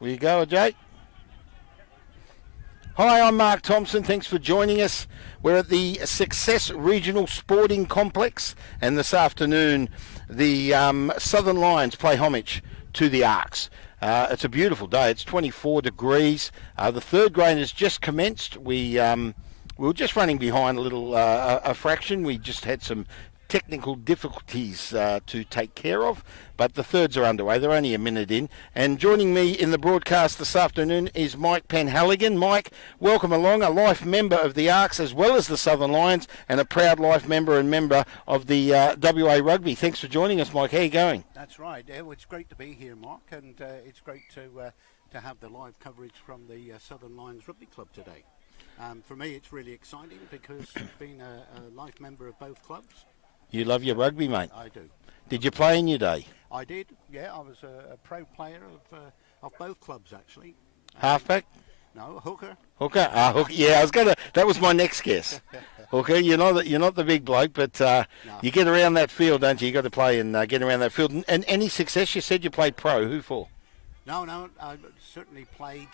Will you go, Jake? Hi, I'm Mark Thompson. Thanks for joining us. We're at the Success Regional Sporting Complex, and this afternoon the Southern Lions play homage to the ARKs. It's a beautiful day. It's 24 degrees. The third grade has just commenced. We were just running behind a fraction. We just had some technical difficulties to take care of, but the thirds are underway. They're only a minute in. And joining me in the broadcast this afternoon is Mike Penhaligon. Mike, welcome along, a life member of the ARKs as well as the Southern Lions, and a proud life member and member of the WA Rugby. Thanks for joining us, Mike. How are you going? That's right. Well, it's great to be here, Mark, and it's great to have the live coverage from the Southern Lions Rugby Club today. For me, it's really exciting because being a life member of both clubs. You love your rugby, mate. I do. Did you play in your day? I did, yeah. I was a pro player of both clubs, actually. Halfback? No, hooker. Hooker? Hooker. Yeah, that was my next guess. Hooker, you're not the big bloke, but No. you get around that field, don't you? You got to play and get around that field. And any success? You said you played pro. Who for? No, I certainly played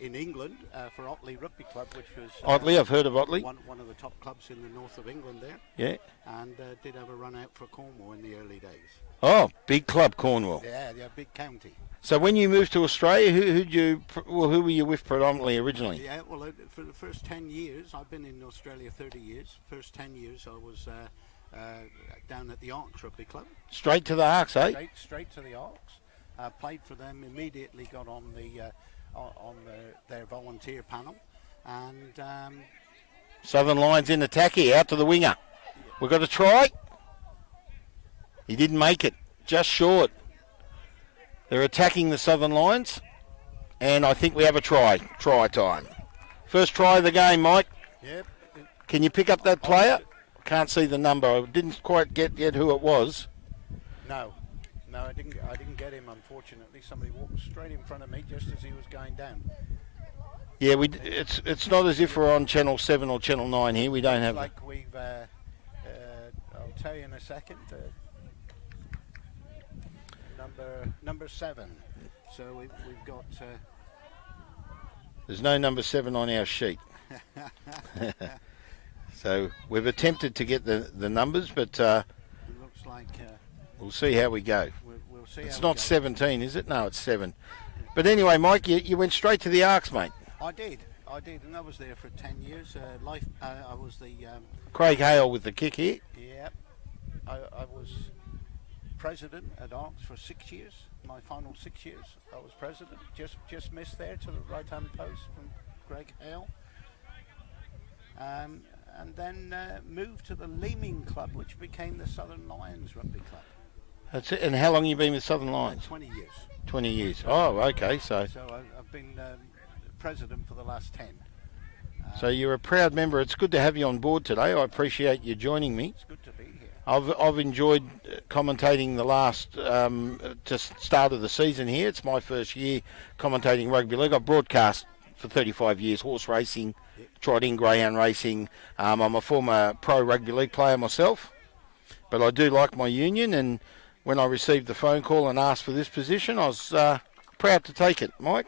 in England for Otley Rugby Club, which was... Otley, I've heard of Otley. One of the top clubs in the north of England there. Yeah. And did have a run out for Cornwall in the early days. Oh, big club, Cornwall. Yeah, big county. So when you moved to Australia, who were you with predominantly originally? Yeah, well, for the first 10 years, I've been in Australia 30 years. First 10 years, I was down at the ARKs Rugby Club. Straight to the ARKs, eh? Straight to the ARKs. Played for them, immediately got on their volunteer panel, and Southern Lions in attack here, out to the winger. We've got a try. He didn't make it, just short. They're attacking the Southern Lions, and I think we have a try. Try time. First try of the game, Mike. Yep. Can you pick up that player? Can't see the number. I didn't quite get yet who it was. No, I didn't get him, unfortunately. Somebody walked straight in front of me just as he was going down. Yeah, it's not as if we're on Channel 7 or Channel 9 here. We don't have... Like we've... I'll tell you in a second. Number 7. So we've got... There's no number 7 on our sheet. So we've attempted to get the numbers, but it looks like... we'll see how we go. We'll see. It's not 17, is it? No, it's 7. But anyway, Mike, you went straight to the ARKs, mate. I did, and I was there for 10 years. I was the... Craig Hale with the kick here. Yep. I was president at ARKs for 6 years. My final 6 years, I was president. Just missed there to the right-hand post from Craig Hale. And then moved to the Leeming Club, which became the Southern Lions Rugby Club. That's it. And how long have you been with Southern Lions? 20 years. 20 years. Oh, okay. So I've been president for the last 10. So you're a proud member. It's good to have you on board today. I appreciate you joining me. It's good to be here. I've enjoyed commentating the last just start of the season here. It's my first year commentating rugby league. I've broadcast for 35 years horse racing, tried in greyhound racing. I'm a former pro rugby league player myself, but I do like my union, and when I received the phone call and asked for this position, I was proud to take it, Mike.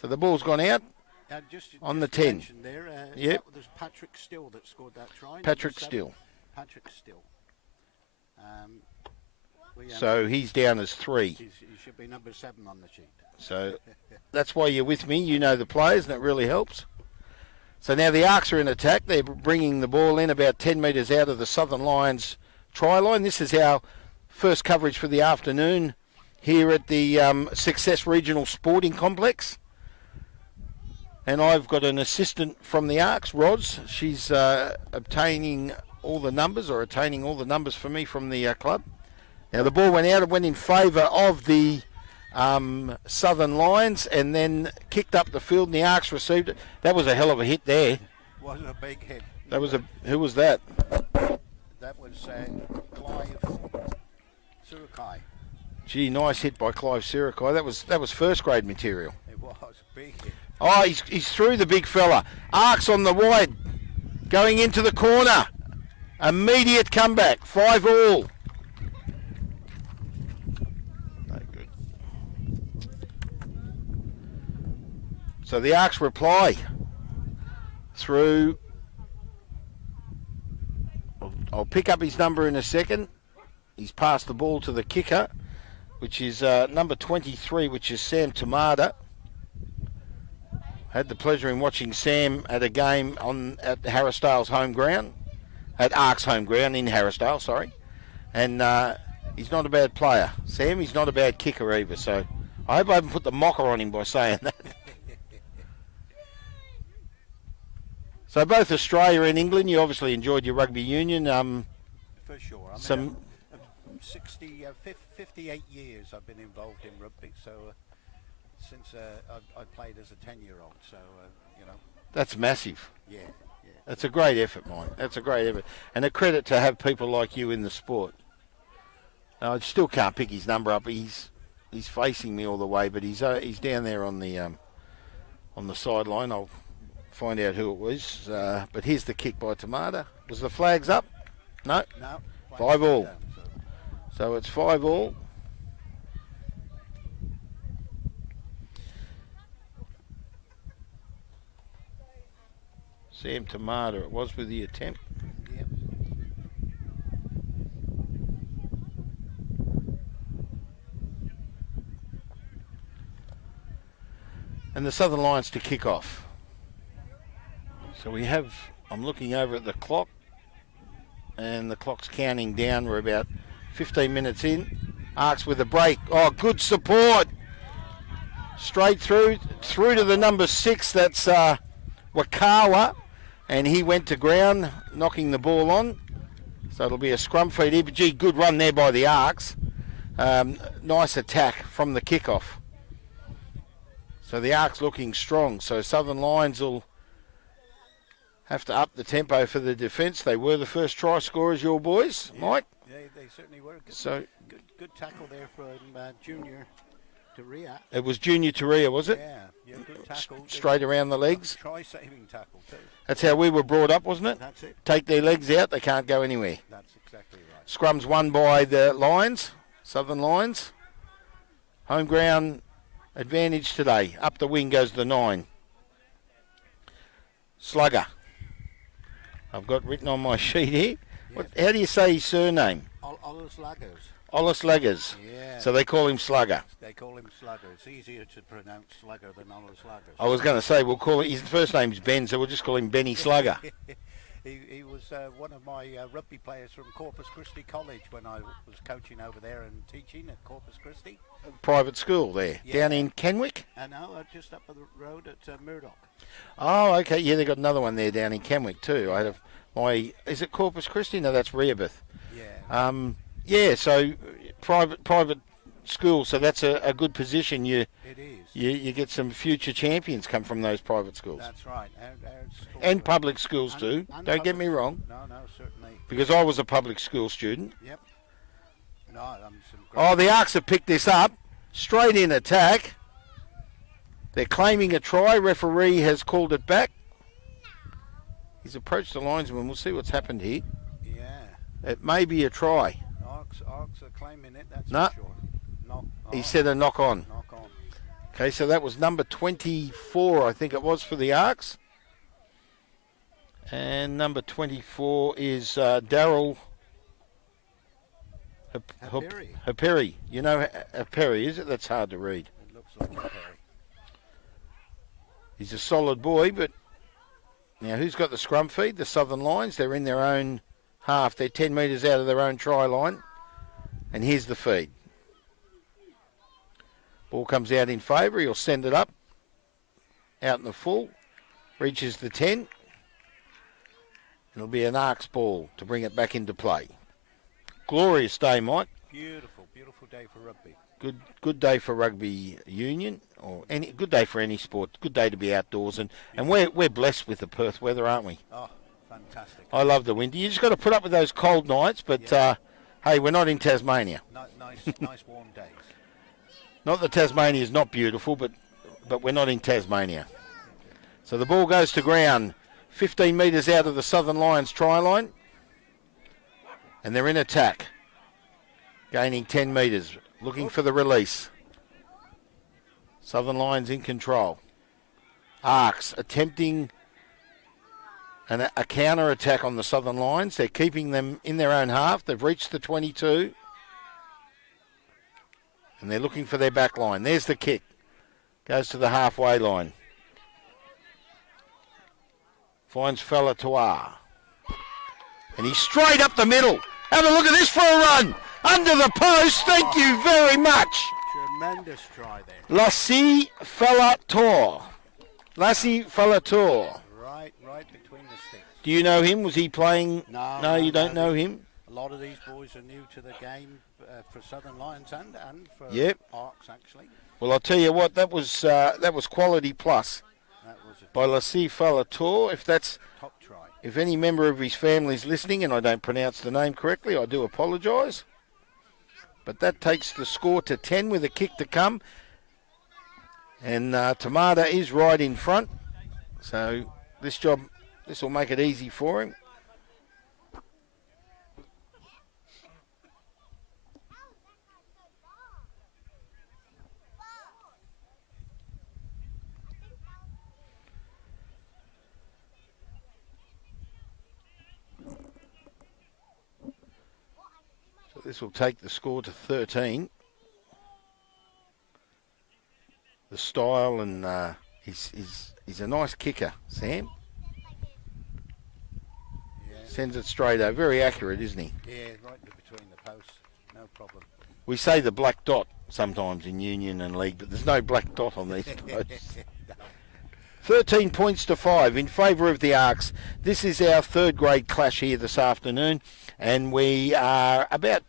So the ball's gone out on the 10. There, yep. There's Patrick Still that scored that try. Patrick Still. Patrick Still. So he's down as 3. He should be number 7 on the sheet. So that's why you're with me. You know the players, and it really helps. So now the ARKs are in attack. They're bringing the ball in about 10 metres out of the Southern Lions try line. This is our first coverage for the afternoon here at the Success Regional Sporting Complex. And I've got an assistant from the ARKs, Roz. She's attaining all the numbers for me from the club. Now the ball went out. It went in favour of the Southern Lions and then kicked up the field, and the ARKs received it. That was a hell of a hit there. Wasn't a big hit. Who was that? That was Clive Surukai. Gee, nice hit by Clive Surukai. That was first grade material. It was a big hit. Oh, he's through the big fella. ARKs on the wide, going into the corner. Immediate comeback, 5-all. No good. So the ARKs reply through. I'll pick up his number in a second. He's passed the ball to the kicker, which is number 23, which is Sam Tamada. Had the pleasure in watching Sam at a game at Harrisdale's home ground, at ARKs home ground in Harrisdale, sorry. And he's not a bad player. Sam, he's not a bad kicker either, so I hope I haven't put the mocker on him by saying that. So both Australia and England, you obviously enjoyed your rugby union. For sure. I mean, Some 58 years I've been involved in rugby, so since I played as a 10-year-old, so, you know. That's massive. Yeah. That's a great effort, Mike. That's a great effort. And a credit to have people like you in the sport. I still can't pick his number up. He's facing me all the way, but he's down there on the sideline. I'll find out who it was. But here's the kick by Tamada. Was the flags up? No. 5-all. So it's 5-all. Sam Tamada, it was with the attempt. Yep. And the Southern Lions to kick off. So we have, I'm looking over at the clock, and the clock's counting down. We're about 15 minutes in. ARKs with a break. Oh, good support. Straight through to the number 6. That's Wakawa. And he went to ground, knocking the ball on. So it'll be a scrum feed here. But gee, good run there by the ARKs. Nice attack from the kickoff. So the ARKs looking strong. So Southern Lions will have to up the tempo for the defence. They were the first try scorers, your boys, yeah, Mike. Yeah, they certainly were. Good tackle there from Junior Taria. It was Junior Taria, was it? Yeah, good tackle. Straight around the legs. Try-saving tackle too. That's how we were brought up, wasn't it? That's it. Take their legs out, they can't go anywhere. That's exactly right. Scrum's won by the Lions, Southern Lions. Home ground advantage today. Up the wing goes the 9. Slugger. I've got written on my sheet here. Yeah. How do you say his surname? Ollis Laggers. Yeah. So they call him Slugger. They call him Slugger. It's easier to pronounce Slugger than Ollis Laggers. I was going to say, we'll call it, his first name's Ben, so we'll just call him Benny Slugger. He was one of my rugby players from Corpus Christi College when I was coaching over there and teaching at Corpus Christi. Private school there, down in Kenwick? I know, just up the road at Murdoch. Oh, okay. Yeah, they got another one there down in Kenwick too. I had is it Corpus Christi? No, that's Rehoboth. Yeah. Yeah, so private school, so that's a good position. It is. You get some future champions come from those private schools. That's right. And public schools too. Don't get me wrong. No, certainly. Because I was a public school student. Yep. No, Oh, the ARKs have picked this up. Straight in attack. They're claiming a try. Referee has called it back. He's approached the linesman. We'll see what's happened here. Yeah. It may be a try. ARKs are claiming it, that's No. for sure. Knock. He said a knock on. Knock on. Okay, so that was number 24, I think it was, for the ARKs. And number 24 is Daryl Haperi. You know Haperi, is it? That's hard to read. It looks like Haperi. He's a solid boy, but now who's got the scrum feed? The Southern Lions. They're in their own half. They're 10 metres out of their own try line. And here's the feed. Ball comes out in favour. He'll send it up. Out in the full. Reaches the 10. It'll be an ARKs ball to bring it back into play. Glorious day, Mike. Beautiful day for rugby. Good day for rugby union, or any good day for any sport. Good day to be outdoors, and we're blessed with the Perth weather, aren't we? Oh, fantastic! I love the winter. You just got to put up with those cold nights, but hey, we're not in Tasmania. Nice warm days. Not that Tasmania is not beautiful, but we're not in Tasmania. So the ball goes to ground, 15 metres out of the Southern Lions try line, and they're in attack, gaining 10 metres. Looking for the release. Southern Lions in control. ARKs attempting a counter attack on the Southern Lions. They're keeping them in their own half. They've reached the 22. And they're looking for their back line. There's the kick. Goes to the halfway line. Finds Falatoir. And he's straight up the middle. Have a look at this for a run. Under the post. Thank you very much. Tremendous try there. Lassie Falatoir. Lassie Falatoir. Right between the sticks. Do you know him? Was he playing? No, you don't know him? A lot of these boys are new to the game for Southern Lions and for Yep. ARKs actually. Well, I'll tell you what, that was quality plus That was a by Lassie Falatoir. If that's top try. If any member of his family is listening and I don't pronounce the name correctly, I do apologise. But that takes the score to 10 with a kick to come. And Tamada is right in front. So this will make it easy for him. This will take the score to 13. The style and he's a nice kicker, Sam. Yeah. Sends it straight over. Very accurate, isn't he? Yeah, right between the posts. No problem. We say the black dot sometimes in Union and League, but there's no black dot on these posts. 13 points to 5 in favour of the ARKs. This is our third grade clash here this afternoon, and we are about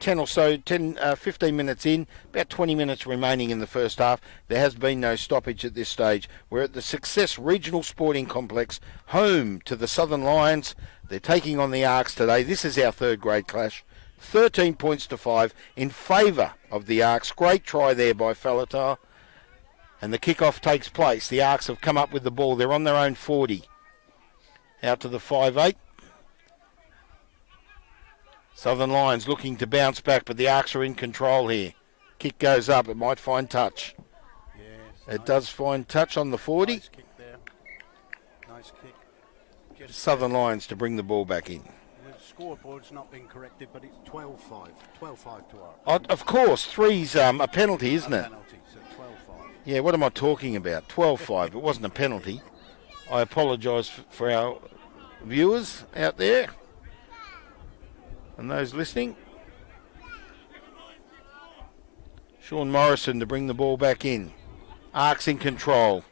15 minutes in, about 20 minutes remaining in the first half. There has been no stoppage at this stage. We're at the Success Regional Sporting Complex, home to the Southern Lions. They're taking on the ARKs today. This is our third grade clash. 13 points to 5 in favour of the ARKs. Great try there by Falatoir. And the kickoff takes place. The ARKs have come up with the ball. They're on their own 40. Out to the 5-8. Southern Lions looking to bounce back, but the ARKs are in control here. Kick goes up. It might find touch. Yes, It does find touch on the 40. Nice kick there. Nice kick. Just Southern Lions to bring the ball back in. the scoreboard's not been corrected, but it's 12-5. 12-5 to ARKs. Of course, 3's a penalty, isn't it? Penalty, so 12-5. Yeah, what am I talking about? 12-5. It wasn't a penalty. I apologise for our viewers out there and those listening. Sean Morrison to bring the ball back in. ARKs in control.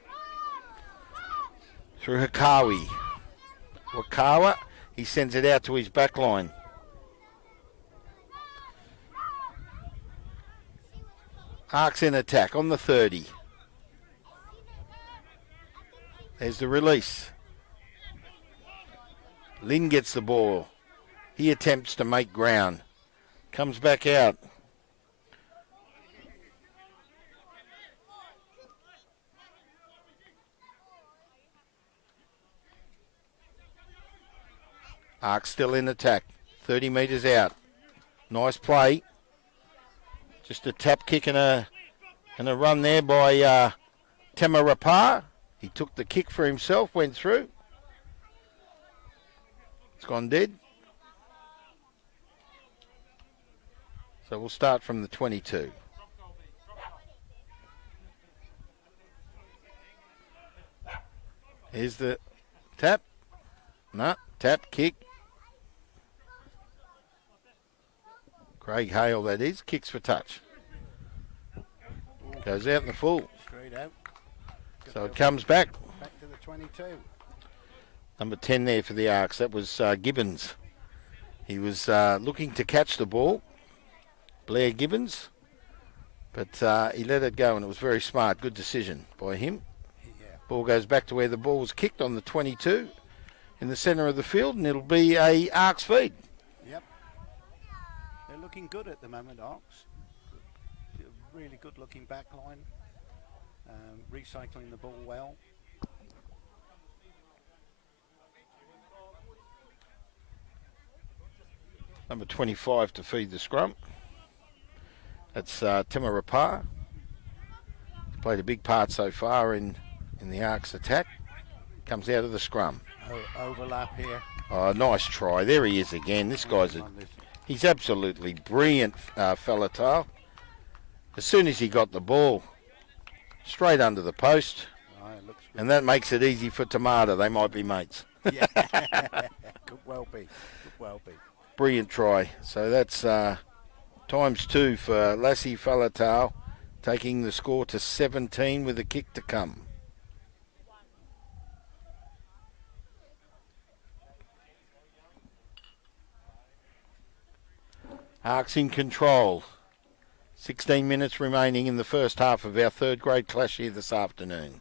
Through Hikawi. Wakawa, he sends it out to his back line. ARKs in attack on the 30. There's the release. Lynn gets the ball. He attempts to make ground. Comes back out. ARKs still in attack. 30 metres out. Nice play. Just a tap kick and a run there by Temarapar. He took the kick for himself, went through. It's gone dead. So we'll start from the 22. Here's the tap. No, tap, kick. Craig Hale, that is. Kicks for touch. Goes out in the full. Straight out. So it comes back. Back to the 22. Number 10 there for the ARKs. That was Gibbons. He was looking to catch the ball. Blair Gibbons. But he let it go, and it was very smart. Good decision by him. Yeah. Ball goes back to where the ball was kicked on the 22 in the centre of the field, and it'll be a ARKs feed. Yep. They're looking good at the moment, ARKs. Really good looking back line. Recycling the ball well. Number 25 to feed the scrum. That's Timarapar. Played a big part so far in in the Arks attack. Comes out of the scrum. Overlap here. Oh, nice try. There he is again. This guy's he's absolutely brilliant, Falatau. As soon as he got the ball, straight under the post. And that makes it easy for Tomato. They might be mates. Yeah, could well be. Could well be. Brilliant try. So that's ×2 for Lassie Falatau, taking the score to 17 with a kick to come. Arks in control. 16 minutes remaining in the first half of our third grade clash here this afternoon.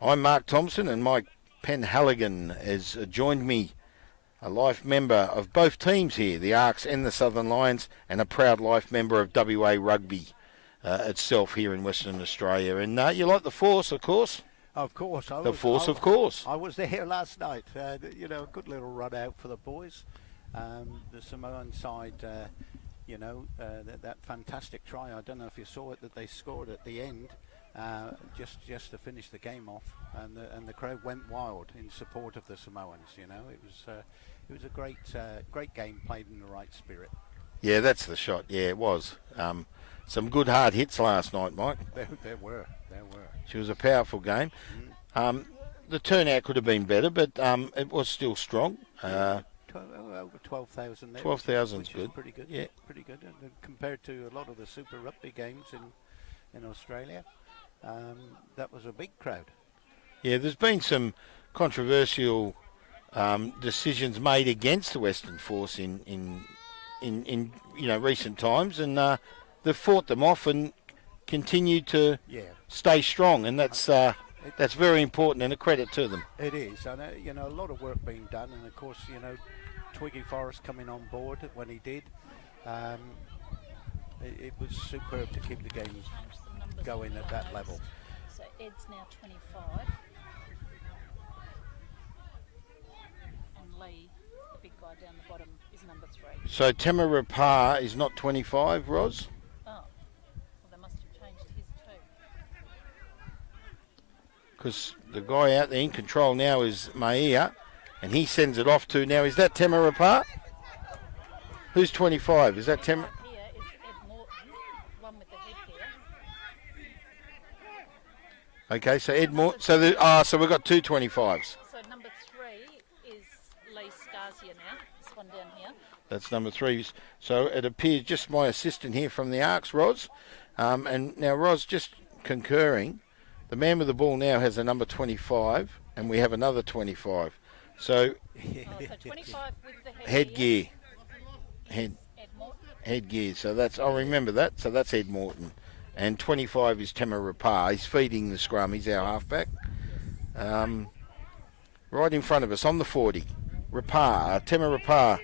I'm Mark Thompson, and Mike Penhaligon has joined me, a life member of both teams here, the Arks and the Southern Lions, and a proud life member of WA Rugby itself here in Western Australia. And you like the Force, of course? Of course. The Force, of course. I was there last night. A good little run out for the boys. The Samoan side, that fantastic try. I don't know if you saw it, that they scored at the end. Just to finish the game off, and the crowd went wild in support of the Samoans. It was a great game played in the right spirit. Yeah, that's the shot. Yeah, it was. Some good hard hits last night, Mike. There were. It was a powerful game. The turnout could have been better, but it was still strong. Over 12,000 there. 12,000's good. Pretty good. Yeah, pretty good. And compared to a lot of the Super Rugby games in Australia. That was a big crowd. Yeah, there's been some controversial decisions made against the Western Force in recent times, and they've fought them off and continued to stay strong, and that's very important and a credit to them. It is, and a lot of work being done, and of course, Twiggy Forrest coming on board when he did. It was superb to keep the game going at that level. So Ed's now 25. And Lee, the big guy down the bottom, is number 3. So Tema Rapar is not 25, Roz? Oh, well, they must have changed his too. Because the guy out there in control now is Maia, and he sends it off to, now is that Tema Rapar? Who's 25? Is that Tema? Okay, so Ed Moore. So we've got two 25s. So number 3 is Lee Stasia now. This one down here. That's number 3. So it appears, just my assistant here from the Arks, Roz. And now Roz, just concurring, the man with the ball now has a number 25, and we have another 25. So, so 25 with the headgear. Ed Morton. Headgear. So that's, I'll remember that. So that's Ed Morton. And 25 is Tema Rapar. He's feeding the scrum. He's our halfback. Right in front of us on the 40. Tema Rapar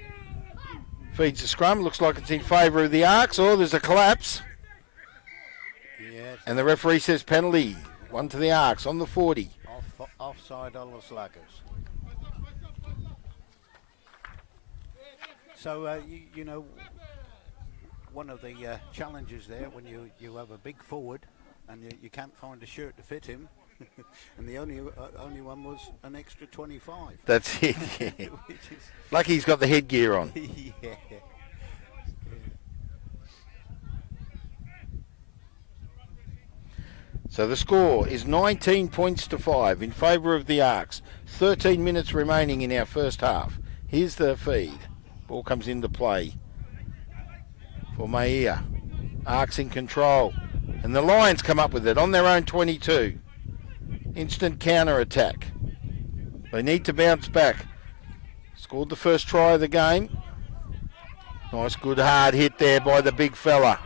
feeds the scrum. Looks like it's in favour of the Arks. Oh, there's a collapse. Yes. And the referee says penalty. One to the Arks on the 40. Offside on the Sluggers. So, one of the challenges there when you have a big forward and you can't find a shirt to fit him, and the only one was an extra 25. That's it. Yeah. Lucky he's got the headgear on. Yeah. So the score is 19 points to 5 in favour of the Arks. 13 minutes remaining in our first half. Here's the feed. Ball comes into play for Maia. Arks in control. And the Lions come up with it on their own 22. Instant counter attack. They need to bounce back. Scored the first try of the game. Nice good hard hit there by the big fella.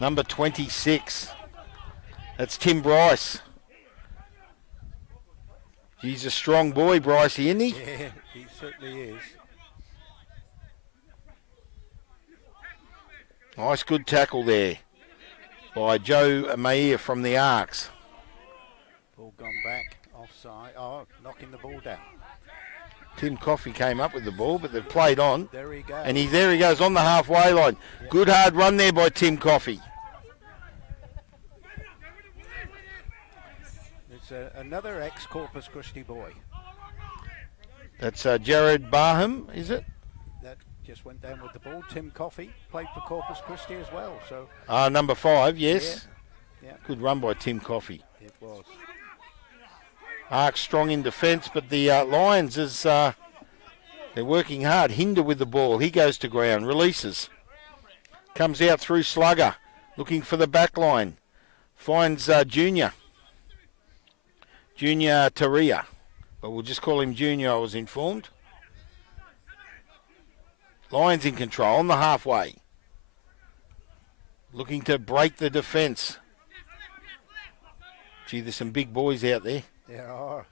Number 26. That's Tim Bryce. He's a strong boy, Brycey, isn't he? Yeah, he certainly is. Nice good tackle there by Joe Maia from the Arks. Ball gone back, offside. Oh, knocking the ball down. Tim Coffey came up with the ball, but they've played on. There he goes. And there he goes on the halfway line. Yep. Good hard run there by Tim Coffey. another ex-Corpus Christi boy. That's Jared Barham, is it? That just went down with the ball. Tim Coffey played for Corpus Christi as well. So Number 5, yes. Yeah. Good run by Tim Coffey. It was. Ark strong in defence, but the Lions is they're working hard. Hinder with the ball. He goes to ground, releases. Comes out through Slugger, looking for the back line. Finds Junior Taria, but we'll just call him Junior, I was informed. Lions in control on the halfway. Looking to break the defence. Gee, there's some big boys out there. There are.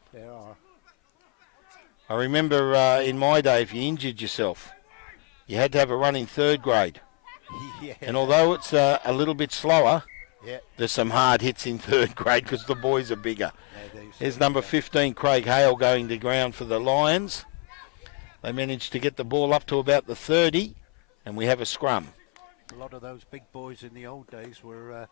I remember in my day, if you injured yourself, you had to have a run in 3rd grade. Yeah. And although it's a little bit slower, Yeah. there's some hard hits in 3rd grade because the boys are bigger. Yeah, Here's number 15, Craig Hale, going to ground for the Lions. They managed to get the ball up to about the 30, and we have a scrum. A lot of those big boys in the old days were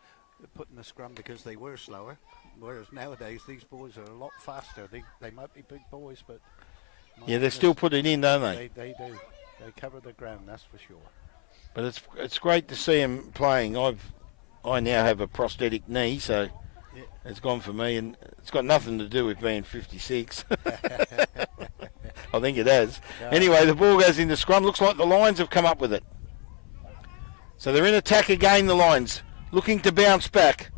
put in the scrum because they were slower, whereas nowadays these boys are a lot faster. They might be big boys, but Yeah, they still put it in, don't they? They do. They cover the ground, that's for sure. But it's great to see them playing. I now have a prosthetic knee, so Yeah. it's gone for me, and it's got nothing to do with being 56. I think it has. Yeah. Anyway, the ball goes into scrum. Looks like the Lions have come up with it. So they're in attack again, the Lions, looking to bounce back.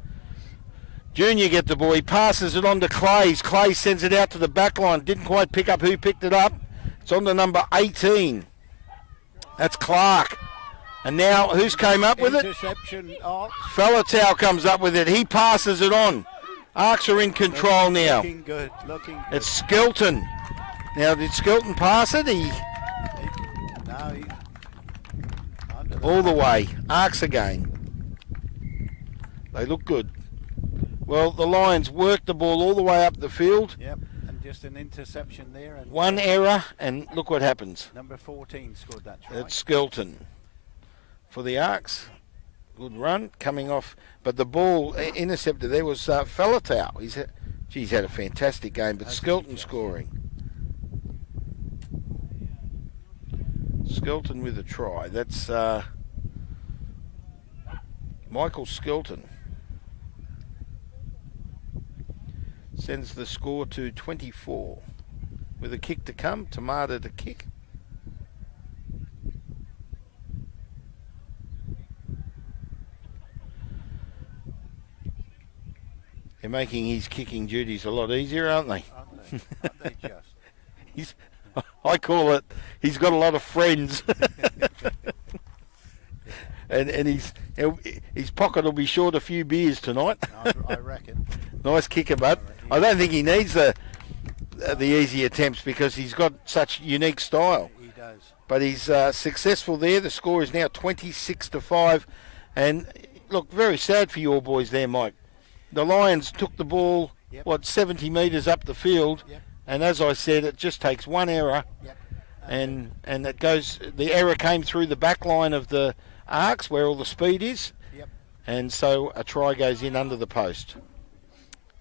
Junior get the ball. He passes it on to Clays. Clays sends it out to the back line. Didn't quite pick up who picked it up. It's on to number 18. That's Clark. And now, who's came up with it? Interception, Arks. Falatau comes up with it. He passes it on. Arks are in control now. Looking good. It's Skelton. Now, did Skelton pass it? No, he under All the way. Arks again. They look good. Well, the Lions worked the ball all the way up the field. Yep, and just an interception there. And One error, and look what happens. number 14 scored that try. It's Skelton for the Arks. Good run coming off, but the ball intercepted there was Falatau. He's had a fantastic game, but Skelton scoring. Skelton with a try. That's Michael Skelton. Sends the score to 24. With a kick to come, Tamada to kick. They're making his kicking duties a lot easier, aren't they? Aren't they just? I call it, he's got a lot of friends. and his pocket will be short a few beers tonight. I reckon. Nice kicker, but I don't think he needs the easy attempts because he's got such unique style. He does. But he's successful there. The score is now 26-5. And look, very sad for your boys there, Mike. The Lions took the ball, Yep. 70 metres up the field. Yep. And as I said, it just takes one error. Yep. And it goes, the error came through the back line of the Arks where all the speed is. Yep. And so a try goes in under the post.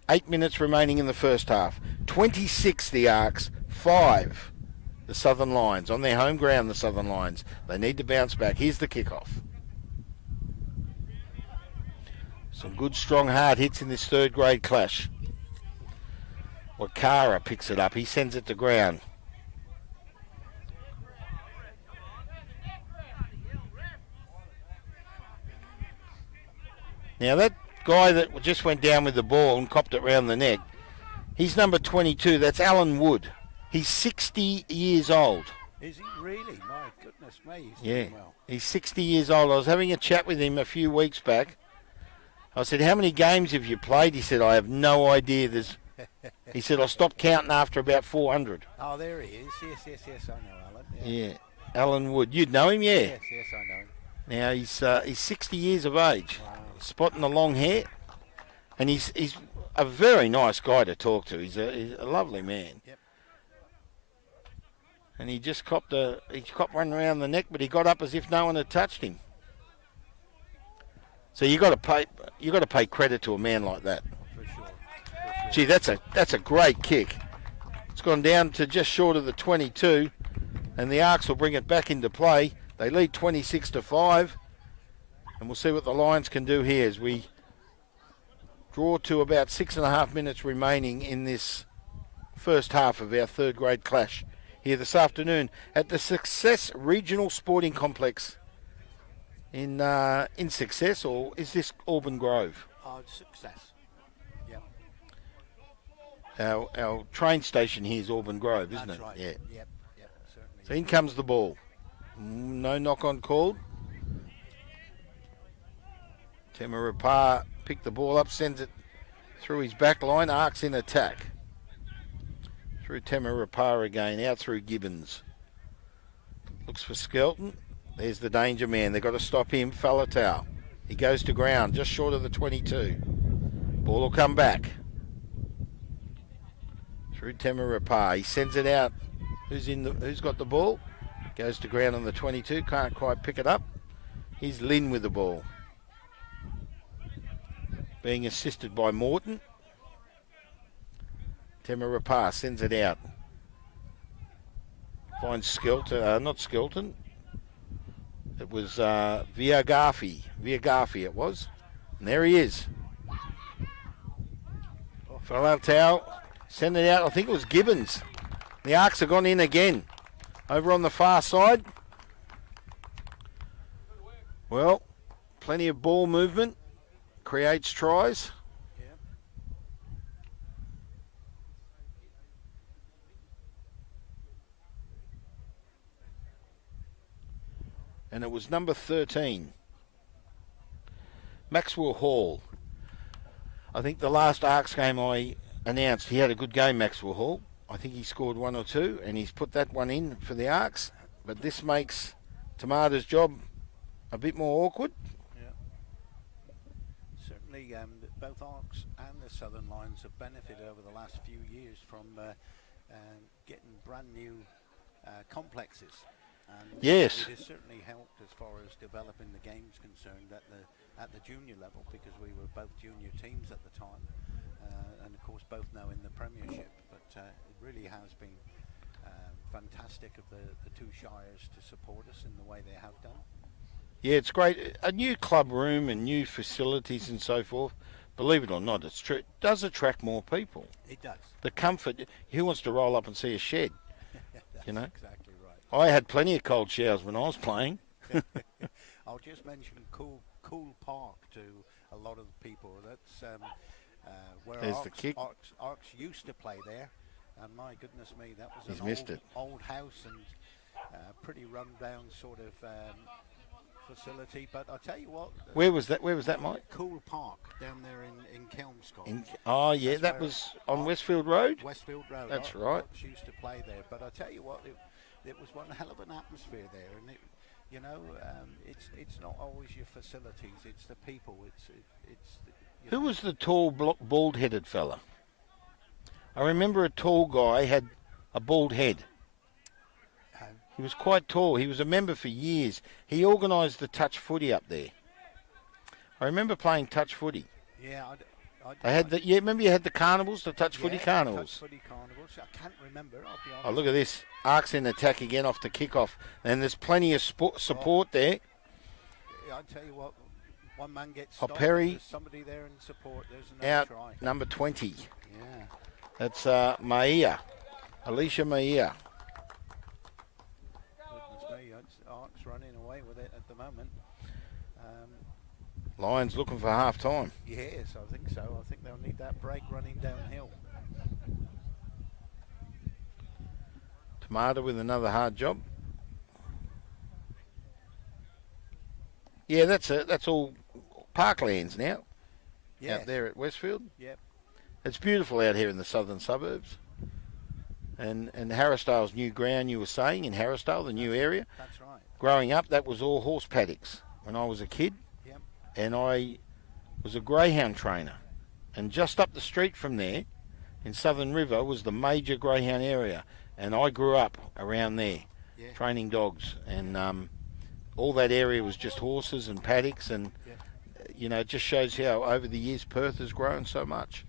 8 minutes remaining in the first half. 26 the Arks, 5 the Southern Lions. On their home ground, the Southern Lions. They need to bounce back. Here's the kickoff. Some good strong hard hits in this 3rd grade clash. Wakara picks it up. He sends it to ground. Now that guy that just went down with the ball and copped it round the neck, he's number 22. That's Alan Wood. He's 60 years old. Is he really? My goodness me. He's Yeah, doing well. he's 60 years old. I was having a chat with him a few weeks back. I said, how many games have you played? He said, I have no idea. He said, I stopped counting after about 400. Oh, there he is. Yes, I know Alan. Yeah, Alan Wood. You'd know him, yeah. Yes, I know. Now, he's 60 years of age. Wow. Spotting the long hair. And he's a very nice guy to talk to. He's a lovely man. Yep. And he just copped one around the neck, but he got up as if no one had touched him. So you got to pay credit to a man like that. For sure. Gee, that's a great kick. It's gone down to just short of the 22, and the ARKs will bring it back into play. They lead 26-5, and we'll see what the Lions can do here as we draw to about 6.5 minutes remaining in this first half of our third grade clash here this afternoon at the Success Regional Sporting Complex in Success, or is this Auburn Grove? Success. Our train station here is Auburn Grove, isn't That's it? right. Yeah. Yep, certainly. So in comes the ball. No knock on called. Temarapar picked the ball up, sends it through his back line. ARKs in attack. Through Temarapar again, out through Gibbons. Looks for Skelton. There's the danger man. They've got to stop him. Falatau. He goes to ground, just short of the 22. Ball will come back. Through Temarapar. He sends it out. Who's got the ball? Goes to ground on the 22. Can't quite pick it up. Here's Lynn with the ball. Being assisted by Morton. Temarapar sends it out. Finds Skelton. Not Skelton. It was Viagafi. Viagafi it was. And there he is. Falatau. Send it out. I think it was Gibbons. The ARKs have gone in again. Over on the far side. Well, plenty of ball movement. Creates tries. Yep. And it was number 13. Maxwell Hall. I think the last ARKs game I announced, he had a good game, Maxwell Hall. I think he scored one or two, and he's put that one in for the ARKs. But this makes Tamada's job a bit more awkward. Yeah. Certainly, both ARKs and the Southern Lions have benefited over the last few years from getting brand new complexes. And Yes. it has certainly helped as far as developing the game's concerned at the junior level, because we were both junior teams at the time, and of course both now in the Premiership. But it really has been fantastic of the two shires to support us in the way they have done. Yeah, it's great. A new club room and new facilities and so forth. Believe it or not, it's true. It does attract more people. It does. The comfort. Who wants to roll up and see a shed? That's You know? exactly right. I had plenty of cold showers when I was playing. I'll just mention Cool Park to a lot of the people. That's where There's the kick. ARKs used to play there, and my goodness me, that was He's missed an it. old house and pretty run-down sort of facility. But I'll tell you what. Where was that, Mike? Cool Park down there in Kelmscott. Oh, yeah, That's that where was on ARKs Westfield Road? Westfield Road. That's right. ARKs used to play there, but I'll tell you what, it was one hell of an atmosphere there, and it's not always your facilities, it's the people. Who was the tall, bald-headed fella? I remember a tall guy had a bald head. He was quite tall. He was a member for years. He organised the touch footy up there. I remember playing touch footy. Yeah, They had the, remember you had the carnivals, the touch footy carnivals. Touch footy carnivals. I can't remember, I'll be honest. Oh, look at this. ARKs in attack again off the kick-off. And there's plenty of support there. Yeah, I'll tell you what, one man gets Oh, stopped, Perry. there's somebody there in support. There's another Out try. number 20. Yeah. That's Maia. Alicia Maia. Goodness me, it's ARKs running away with it at the moment. Lions looking for half-time. Yes, I think so. I think they'll need that break running downhill. Tomato with another hard job. Yeah, that's all parklands now. Yes. Out there at Westfield. Yep. It's beautiful out here in the southern suburbs. And Harrisdale's new ground, you were saying, in Harrisdale, the new area. That's right. Growing up, that was all horse paddocks when I was a kid. Yep. And I was a greyhound trainer. And just up the street from there, in Southern River, was the major greyhound area. And I grew up around there, Yeah. training dogs. And all that area was just horses and paddocks. And, Yeah. it just shows how over the years Perth has grown so much.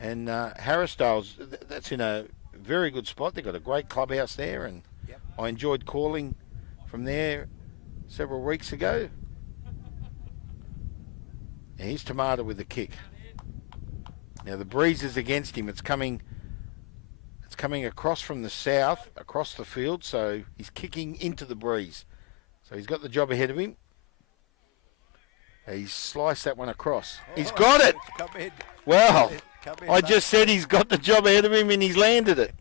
And Harrisdale's, that's in a very good spot. They've got a great clubhouse there, and Yep. I enjoyed calling from there several weeks ago. And here's Tomato with the kick. Now the breeze is against him. It's coming across from the south, across the field, so he's kicking into the breeze. So he's got the job ahead of him. He's sliced that one across. He's got it! It's come in. Well, Come in I back. just said he's got the job ahead of him and he's landed it.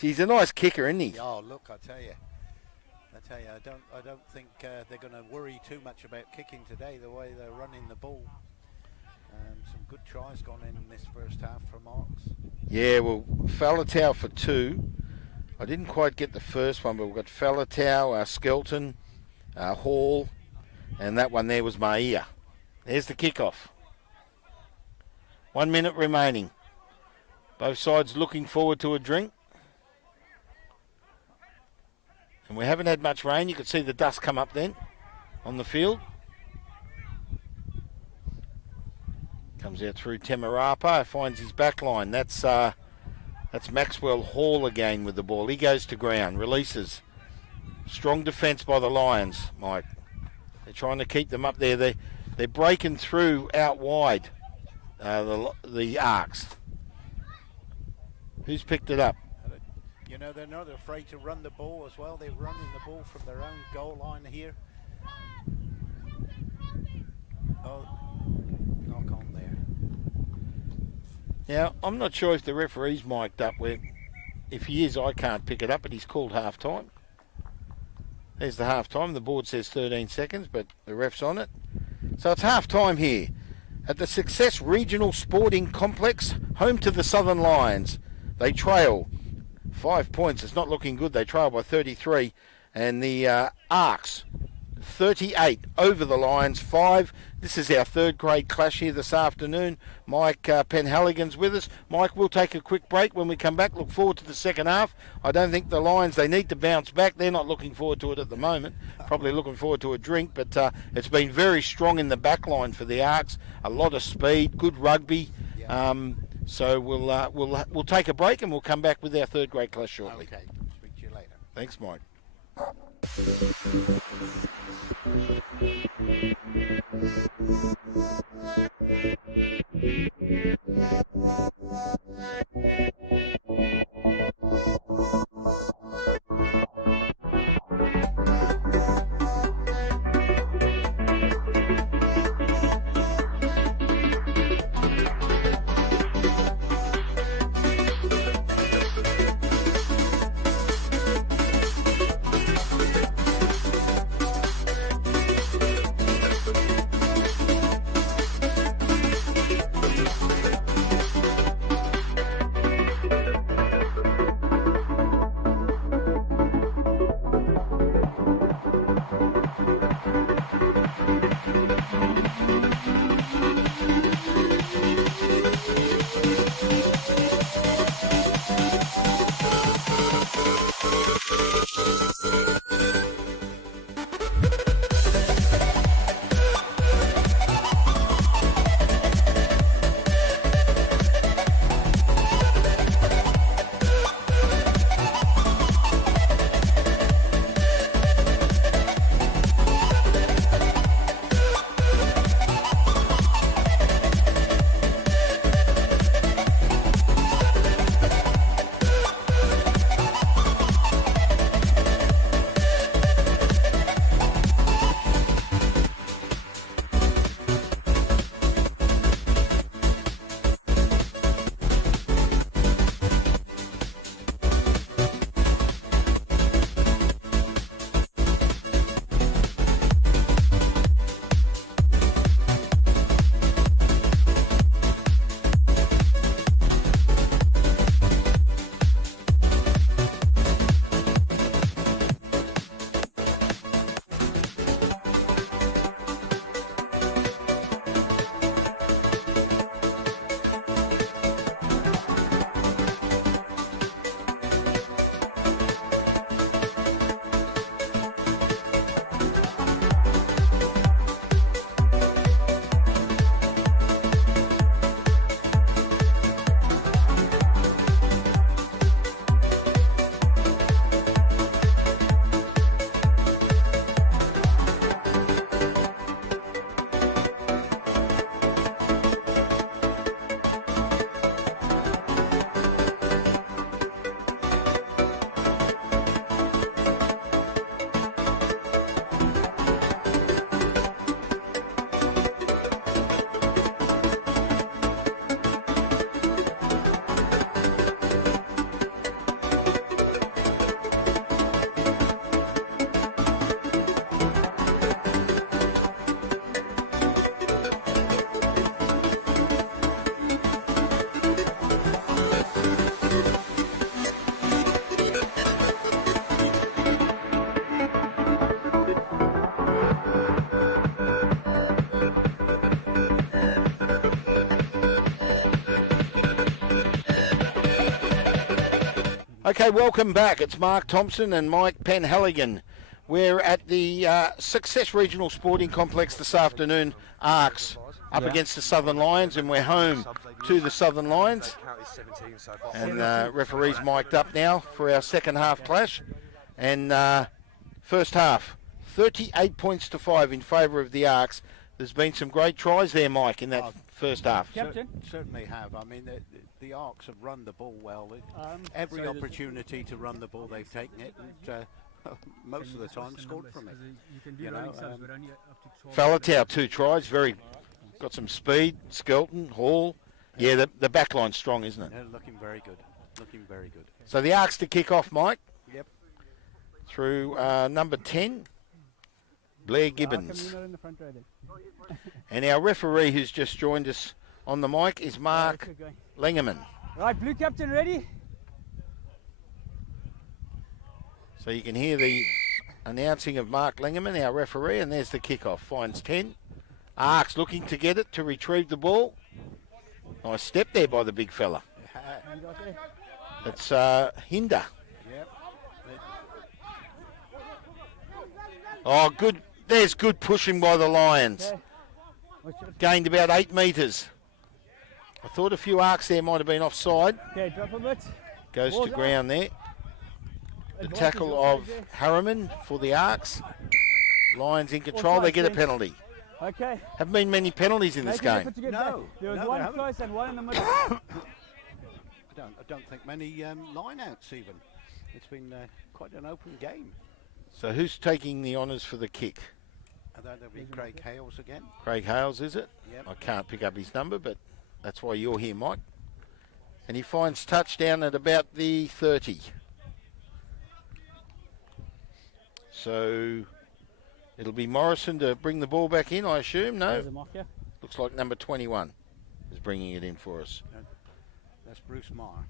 He's a nice kicker, isn't he? Oh, look, I tell you, I don't think they're going to worry too much about kicking today. The way they're running the ball, some good tries gone in this first half from ARKs. Yeah, well, Falatau for 2. I didn't quite get the first one, but we've got Falatau, Skelton, Hall, and that one there was Maia. There's the kickoff. 1 minute remaining. Both sides looking forward to a drink. And we haven't had much rain. You could see the dust come up then on the field. Comes out through Temarapa, finds his back line. That's Maxwell Hall again with the ball. He goes to ground, releases. Strong defence by the Lions, Mike. They're trying to keep them up there. They're breaking through out wide, the ARKs. Who's picked it up? You know, they're not afraid to run the ball as well. They're running the ball from their own goal line here. Oh, knock on there. Now, I'm not sure if the referee's mic'd up. If he is, I can't pick it up, but he's called half-time. There's the half-time. The board says 13 seconds, but the ref's on it. So it's half-time here at the Success Regional Sporting Complex, home to the Southern Lions. They trail 5 points. It's not looking good. They trail by 33. And the ARKs, 38 over the Lions, 5. This is our third grade clash here this afternoon. Mike Penhaligon's with us. Mike, we'll take a quick break. When we come back, look forward to the second half. I don't think the Lions, they need to bounce back. They're not looking forward to it at the moment. Probably looking forward to a drink, but it's been very strong in the back line for the ARKs. A lot of speed, good rugby. Yeah. So we'll take a break and we'll come back with our third grade clash shortly. Okay, speak to you later. Thanks, Mike. Okay, welcome back. It's Mark Thompson and Mike Penhaligon. We're at the Success Regional Sporting Complex this afternoon. ARKs up against the Southern Lions, and we're home to the Southern Lions. And referee's mic'd up now for our second half clash. And first half, 38 points to 5 in favour of the ARKs. There's been some great tries there, Mike, in that first half. Certainly have. I mean, the ARKs have run the ball well. Every opportunity to run the ball, they've taken it, and most of the time scored from it. Falatau, 2 tries, got some speed. Skelton, Hall. Yeah, the back line's strong, isn't it? They're looking very good. Looking very good. So the ARKs to kick off, Mike. Yep. Through number 10, Blair Gibbons. And our referee who's just joined us on the mic is Mark Lengerman. Right, blue captain ready? So you can hear the announcing of Mark Lengerman, our referee, and there's the kickoff. Finds 10. ARKs looking to get it, to retrieve the ball. Nice step there by the big fella. It's Hinder. Yep. Oh, good. There's good pushing by the Lions. Gained about 8 metres. I thought a few ARKs there might have been offside. Okay, drop a bit. Goes to ground there. The tackle of Harriman for the ARKs. Lions in control. They get a penalty. Okay. Haven't been many penalties in this game. No. There was No, one there close and one in the middle. I don't think many line-outs even. It's been quite an open game. So who's taking the honours for the kick? That'll be Craig Hales again. Craig Hales, is it? Yep. I can't pick up his number, but that's why you're here, Mike. And he finds touchdown at about the 30. So it'll be Morrison to bring the ball back in, I assume. No? Looks like number 21 is bringing it in for us. That's Bruce Marr.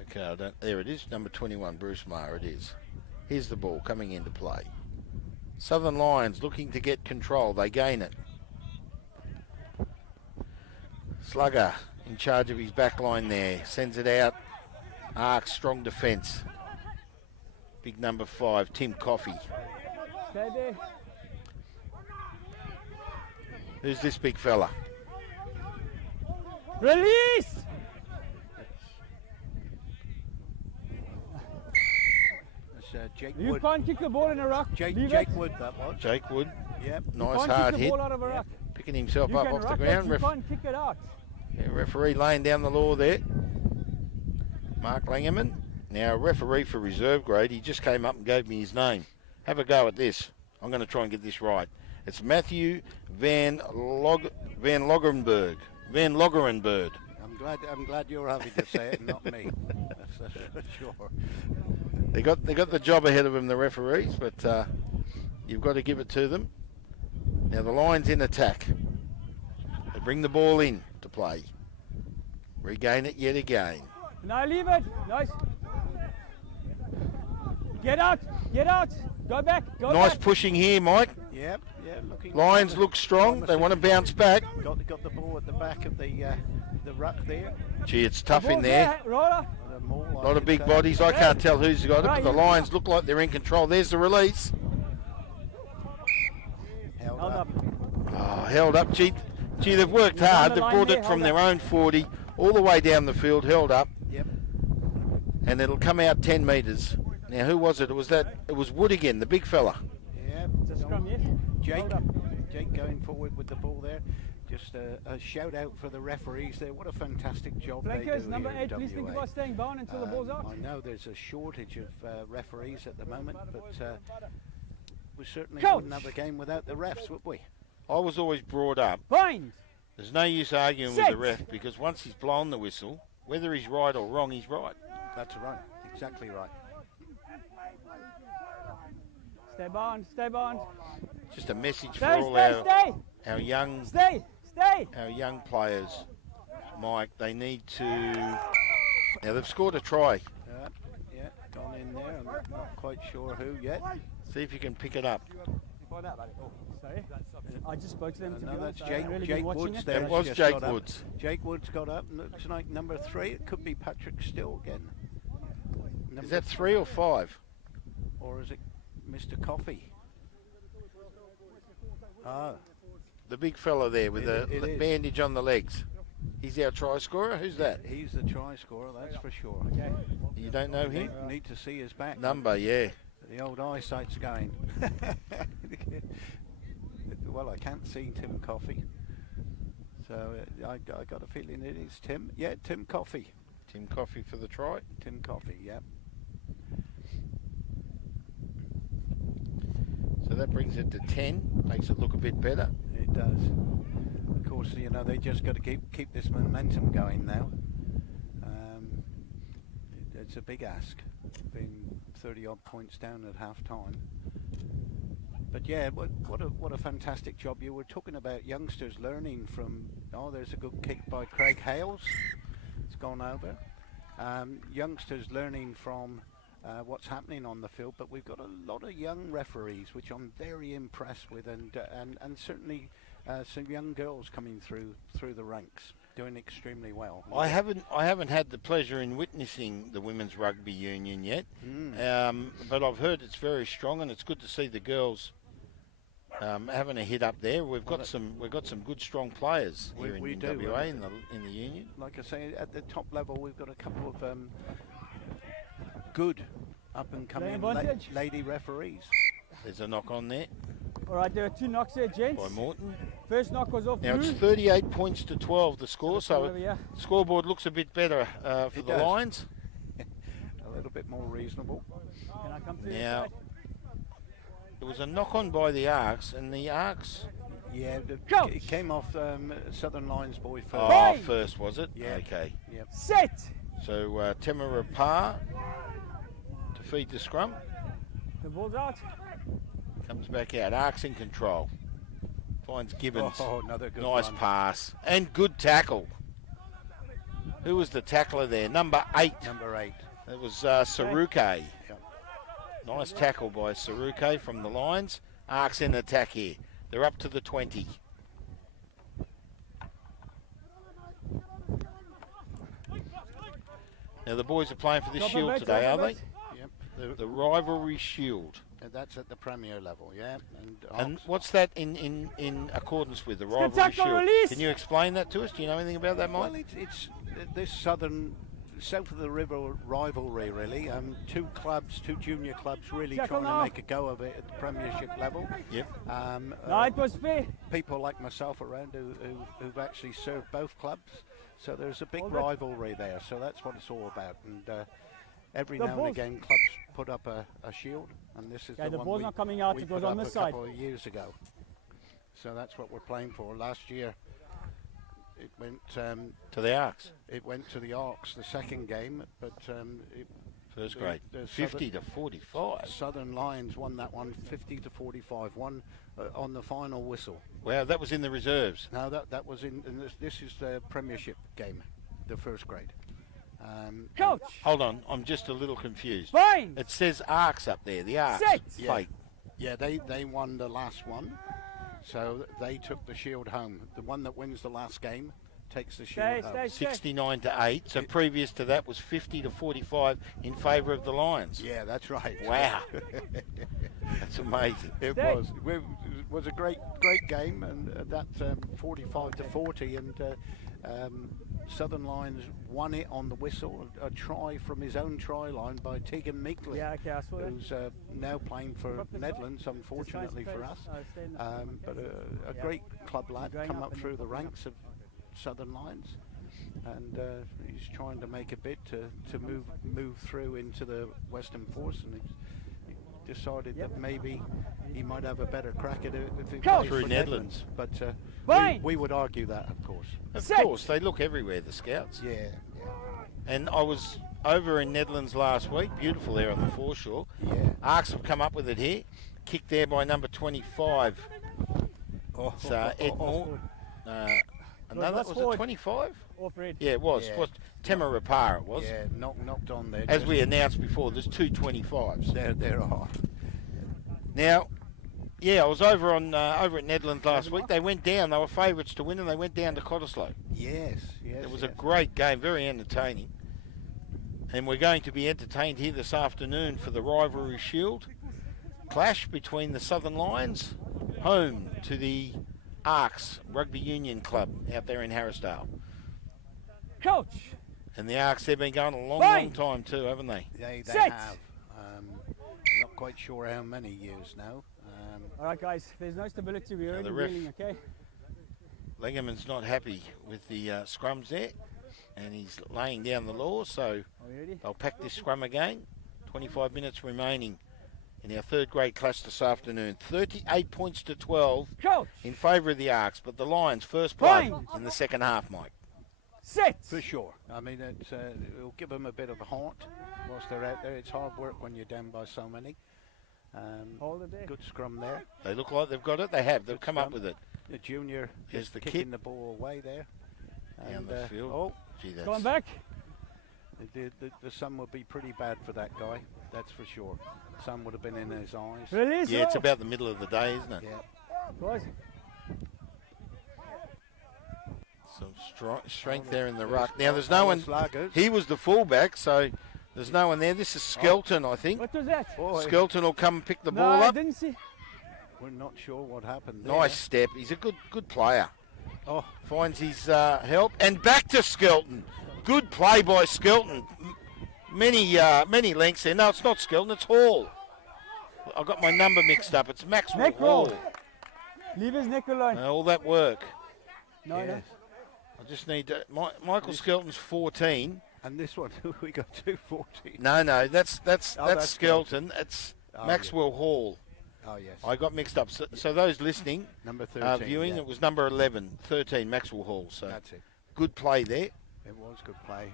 Okay, there it is, number 21, Bruce Marr, it is. Here's the ball coming into play. Southern Lions looking to get control. They gain it. Slugger in charge of his back line there. Sends it out. ARKs strong defence. Big number 5, Tim Coffey. Stay there. Who's this big fella? Release! Jake You Wood. can't kick the ball in a rock. Jake Leave Wood, that was. Jake Wood. Yep. Nice can't hard kick the hit. ball out of a rock. Picking himself You up can off the rock ground. it, you can't kick it out. Yeah, referee laying down the law there. Mark Langerman. Now referee for reserve grade. He just came up and gave me his name. Have a go at this. I'm going to try and get this right. It's Matthew Van Loggerenberg. Van Loggerenberg. I'm glad you're having to say it, and not me. That's for sure. They got the job ahead of them, the referees, but you've got to give it to them. Now the Lions in attack. They bring the ball in to play. Regain it yet again. Now leave it. Nice. Get out. Get out. Go back. Go Nice back. pushing here, Mike. Yep. Yeah. Looking. Lions look strong. They want to bounce back. Got the ball at the back of the ruck there. Gee, it's tough in there. Roller. A lot of big bodies. I can't tell who's got it, but the Lions look like they're in control. There's the release. Held up. Oh, held up. Gee, they've worked hard. They've brought it from their own 40 all the way down the field, held up. Yep. And it'll come out 10 metres. Now, who was it? It was Wood again, the big fella. Yep. It's a scrum, yes. Jake going forward with the ball there. Just a shout out for the referees there. What a fantastic job Flankers, they do number here 8, in please think WA. about staying bound until the ball's out. I know there's a shortage of referees at the moment, but we certainly wouldn't have a game without the refs, would we? I was always brought up. Bind. There's no use arguing with the ref because once he's blown the whistle, whether he's right or wrong, he's right. That's right. Exactly right. Stay bound. Stay bound. Just a message for Stay, all stay, our young stay. Stay. our young players, Mike. They need to. Now they've scored a try. Yeah, gone in there. I'm not quite sure who yet. See if you can pick it up. Sorry. I just spoke to them. To No, be that's honest. I haven't really Jake been watching Woods it. there. It was Just Jake got up. Woods. Jake Woods got up. Looks like number 3. It could be Patrick Still again. Is that 3 or 5? Or is it Mr. Coffee? Oh, The big fella there with It the is. bandage on the legs. He's our try scorer. Who's that? he's the try scorer, that's for sure. Okay. You don't know him? Need to see his back. Number, yeah. The old eyesight's going. Well, I can't see Tim Coffee. So I got a feeling it is Tim. Yeah, Tim Coffee. Tim Coffey for the try. Tim Coffee, yeah. So that brings it to 10. Makes it look a bit better. It does. Of course, you know, they just got to keep this momentum going now. It's a big ask, being 30 odd points down at half time. But yeah, what a fantastic job. You were talking about youngsters learning from. Oh, there's a good kick by Craig Hales. It's gone over. Youngsters learning from what's happening on the field, but we've got a lot of young referees, which I'm very impressed with, and certainly some young girls coming through the ranks, doing extremely well. I haven't had the pleasure in witnessing the women's rugby union yet, but I've heard it's very strong, and it's good to see the girls having a hit up there. We've got some good strong players here we in do, WA in the union. Like I say, at the top level, we've got a couple of good up-and-coming advantage. lady referees. There's a knock on there All right, there are 2 knocks there, gents. by Morton. First knock was off Now Blue. it's 38 points to 12 the score, so Over here. scoreboard looks a bit better for It the does. Lions. A little bit more reasonable. Can I come through Now, this side? there was a knock on by the ARKs, and the ARKs. Yeah, Go. it came off Southern Lions boy first. Oh, Bang! first was it? Yeah. Okay. Yep. Set! So Temera Parr to feed the scrum. The ball's out. Comes back out. ARKs in control. Finds Gibbons. Oh, another good Nice run. pass. And good tackle. Who was the tackler there? Number 8. Number 8. It was Saruke. Yep. Nice tackle by Saruke from the Lions. ARKs in attack here. They're up to the 20. Now the boys are playing for this Top of shield it, today, top are of they? it. Yep. The rivalry shield. That's at the Premier level, yeah. And what's that in accordance with the the rivalry tackle shield? release. Can you explain that to us? Do you know anything about that, Mike? Well, it's this south of the river rivalry, really. 2 clubs, 2 junior clubs, really Tackle trying to now. make a go of it at the Premiership level. Yep. No, it was fair. People like myself around who've actually served both clubs, so there's a big Hold it. rivalry there. So that's what it's all about. And every The now and ball's- again, clubs put up a shield, and this is Okay, the one ball's we, not coming out, we it was put on up this a side. couple of years ago. So that's what we're playing for. Last year, it went. To the ARKs. It went to the ARKs, the second game, but First the- grade. the 50 to 45. Southern Lions won that one 50 to 45, one on the final whistle. Wow, that was in the reserves. Now that was in this is the Premiership game, the first grade. Coach! Hold on, I'm just a little confused. Fine! It says ARKs up there, the ARKs. Set. Fake. Yeah, they won the last one, so they took the shield home. The one that wins the last game takes the shield home. Stay. 69 to 8. So previous to that was 50 to 45 in favour of the Lions. Yeah, that's right. Wow. That's amazing. It Stay. was. It was a great game, and that 45 to 40, and Southern Lions won it on the whistle. A try from his own try line by Tegan Meekley, Yeah, okay, I saw that. who's now playing for Netherlands, unfortunately for us. But a great club lad Going come up up and through the popping up. ranks of Southern Lions, and he's trying to make a bid to move through into the Western Force, and he decided that maybe he might have a better crack at it if he Go! plays Through for Netherlands. But Fine. we would argue that, of course. Of Set. course, they look everywhere, the Scouts. Yeah, And I was over in Netherlands last week, beautiful there on the foreshore. yeah. ARKs have come up with it here. Kicked there by number 25. Oh, It's Ed Moore. Another, that's was forward. it 25? Off red. Yeah, it was. Yeah. Was Temera Parr it was. yeah, knocked on there. As just- we announced before, there's 2 25s. there are. Now, yeah, I was over at Netherlands last week. They went down. They were favourites to win, and they went down to Cottesloe. Yes. It was a yes. great game, very entertaining. And we're going to be entertained here this afternoon for the Rivalry Shield clash between the Southern Lions, home to the ARKs Rugby Union Club out there in Harrisdale. Coach. And the ARKs, they've been going a long, Fine. long time too, haven't they? They Sit. have. Not quite sure how many years now. All right, guys. There's no stability. We're already the ref- reeling, okay? Legerman's not happy with the scrums there, and he's laying down the law, so Are we ready? they'll pack this scrum again. 25 minutes remaining in our third grade clash this afternoon. 38 points to 12 Coach. in favour of the ARKs, but the Lions first blood Fine. in the second half, Mike. Sit. For sure. I mean, it'll give them a bit of a heart whilst they're out there. It's hard work when you're down by so many. Hold it there. Good scrum there. They look like they've got it. They have. They've Good come up scrum. with it. The junior Here's is the kicking kick. the ball away there. Down the field. Oh, Gee, that's... Going back. the sun would be pretty bad for that guy. That's for sure. Sun would have been in his eyes. Release. Yeah, it's off. about the middle of the day, isn't it? Yeah. Boys. Some strength there in the ruck. Now, there's no one. Lagers. He was the fullback, so there's no one there. This is Skelton, I think. What was that? Boy, Skelton will come and pick the No, ball I up. didn't see. we're not sure what happened there. Nice step. He's a good player. Oh, Finds his help. And back to Skelton. Good play by Skelton. Many lengths there. No, it's not Skelton, it's Hall. I got my number mixed up. It's Maxwell Neck Hall. roll. Leave his neck alone. All that work. No, no. yes. I just need to. Michael Skelton's 14. And this one, we got 214. No, that's Oh, that's Skelton. It's Oh, Maxwell Hall. Oh, yes. I got mixed up. So those listening, Number 13. viewing, yeah. it was number 11, 13, Maxwell Hall. So That's it. good play there. It was good play.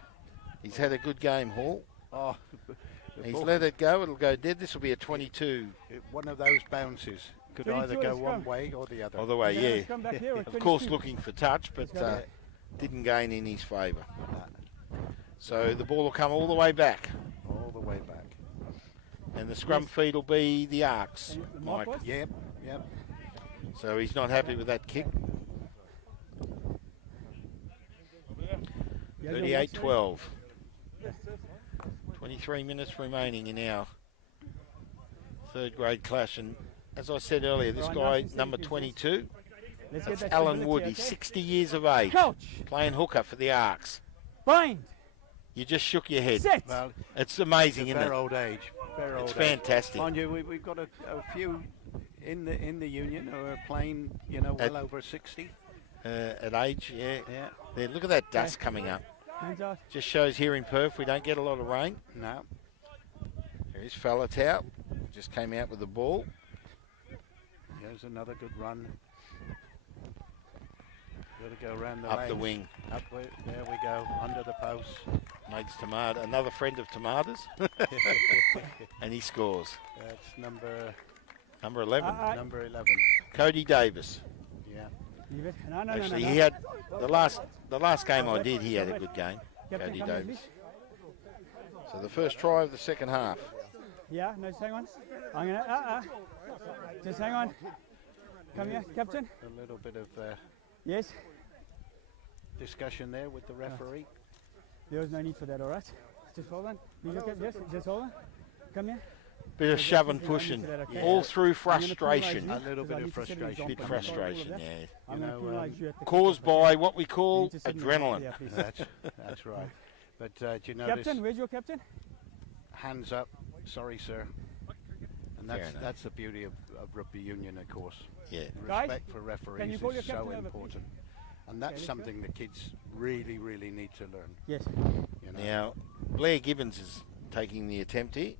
He's had a good game, Hall. Oh, the He's ball- let it go. It'll go dead. This will be a 22. one of those bounces could 22 either is go one scrum. way or the other. Other way, He's gonna yeah. come back here with Of course, 22. looking for touch, but He's got it. didn't gain in his favour. So the ball will come all the way back, All the way back. and the scrum feed will be the ARKs, And the mark Mike. was? Yep. So he's not happy with that kick. Yeah, you're 38-12. 23 minutes remaining in our third grade clash, and as I said earlier, this Right, guy, nice to number see you, 22, Let's that's get that Alan stability, Wood. He's okay? 60 years of age, Coach. playing hooker for the ARKs. Bind. You just shook your head. Sit. Well, It's amazing, it's a isn't fair it? old age. Fair old It's age. fantastic. Mind you, we've got a few in the union who are playing, well over 60. At age, yeah. Yeah. There, look at that dust coming up. Hands out. Just shows here in Perth we don't get a lot of rain. No. There's Falatau. Just came out with the ball. There's another good run. Got to go around the Up the lanes. wing. There we go. Under the post. Makes Tomato, another friend of Tomatoes. And he scores. That's number Number 11. number 11. Cody Davis. Yeah. Leave it. No, no, Actually, no, no. he had the last game I did. He had a good game. Captain, Cody come here, Davis. please. So the first try of the second half. Yeah, no, just hang on. I'm gonna. Just hang on. Come here, Captain. A little bit of Yes. discussion there with the referee. There was no need for that, all right? Just hold on. You look at yes, just hold on. Come here. Bit of shove and pushing. All through frustration. A little bit of frustration. Bit frustration, yeah. I'm going to penalise you at the Caused by what we You call need to sit in the back adrenaline. there, please. That's right. But do you notice? Captain, where's your captain? Hands up. Sorry, sir. And Fair that's enough. that's the beauty of rugby union, of course. Yeah. Guys, Respect for referees you call your is so captain over, please? important, and that's let's go. something the kids really need to learn. Yes. You know? Now, Blair Gibbons is taking the attempt here.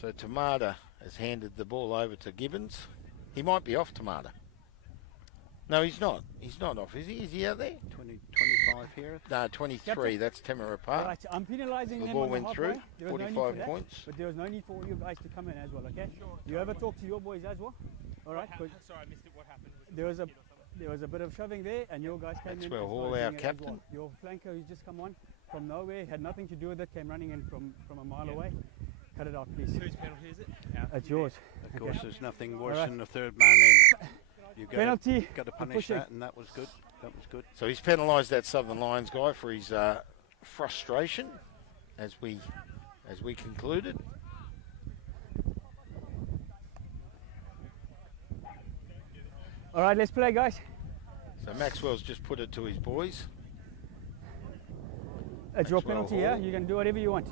So Tamada has handed the ball over to Gibbons. He might be off, Tamada. No, he's not. He's not off, is he? Is he out there? 25 here. No, 23. Captain. That's Tamara All Park. right, I'm penalising The them ball on the went through. halfway. There was no need for 45 that, points. But there was no need for you guys to come in as well, okay? You ever talk to your boys as well? All right, good. Sorry, I missed it. What happened? There was a bit of shoving there, and your guys came in. Maxwell as Hall, well, our doing it as captain. well. Your flanker who's just come on from nowhere, had nothing to do with it, came running in from a mile away. Cut it off, please. Whose penalty is it? It's yours. Of course, there's nothing worse Alright. than the third man in. You Penalty. got to for punish pushing. that, and that was good. That was good. So he's penalised that Southern Lions guy for his frustration, as we concluded. All right, let's play, guys. So Maxwell's just put it to his boys. It's your Maxwell penalty, yeah? Hall. You can do whatever you want.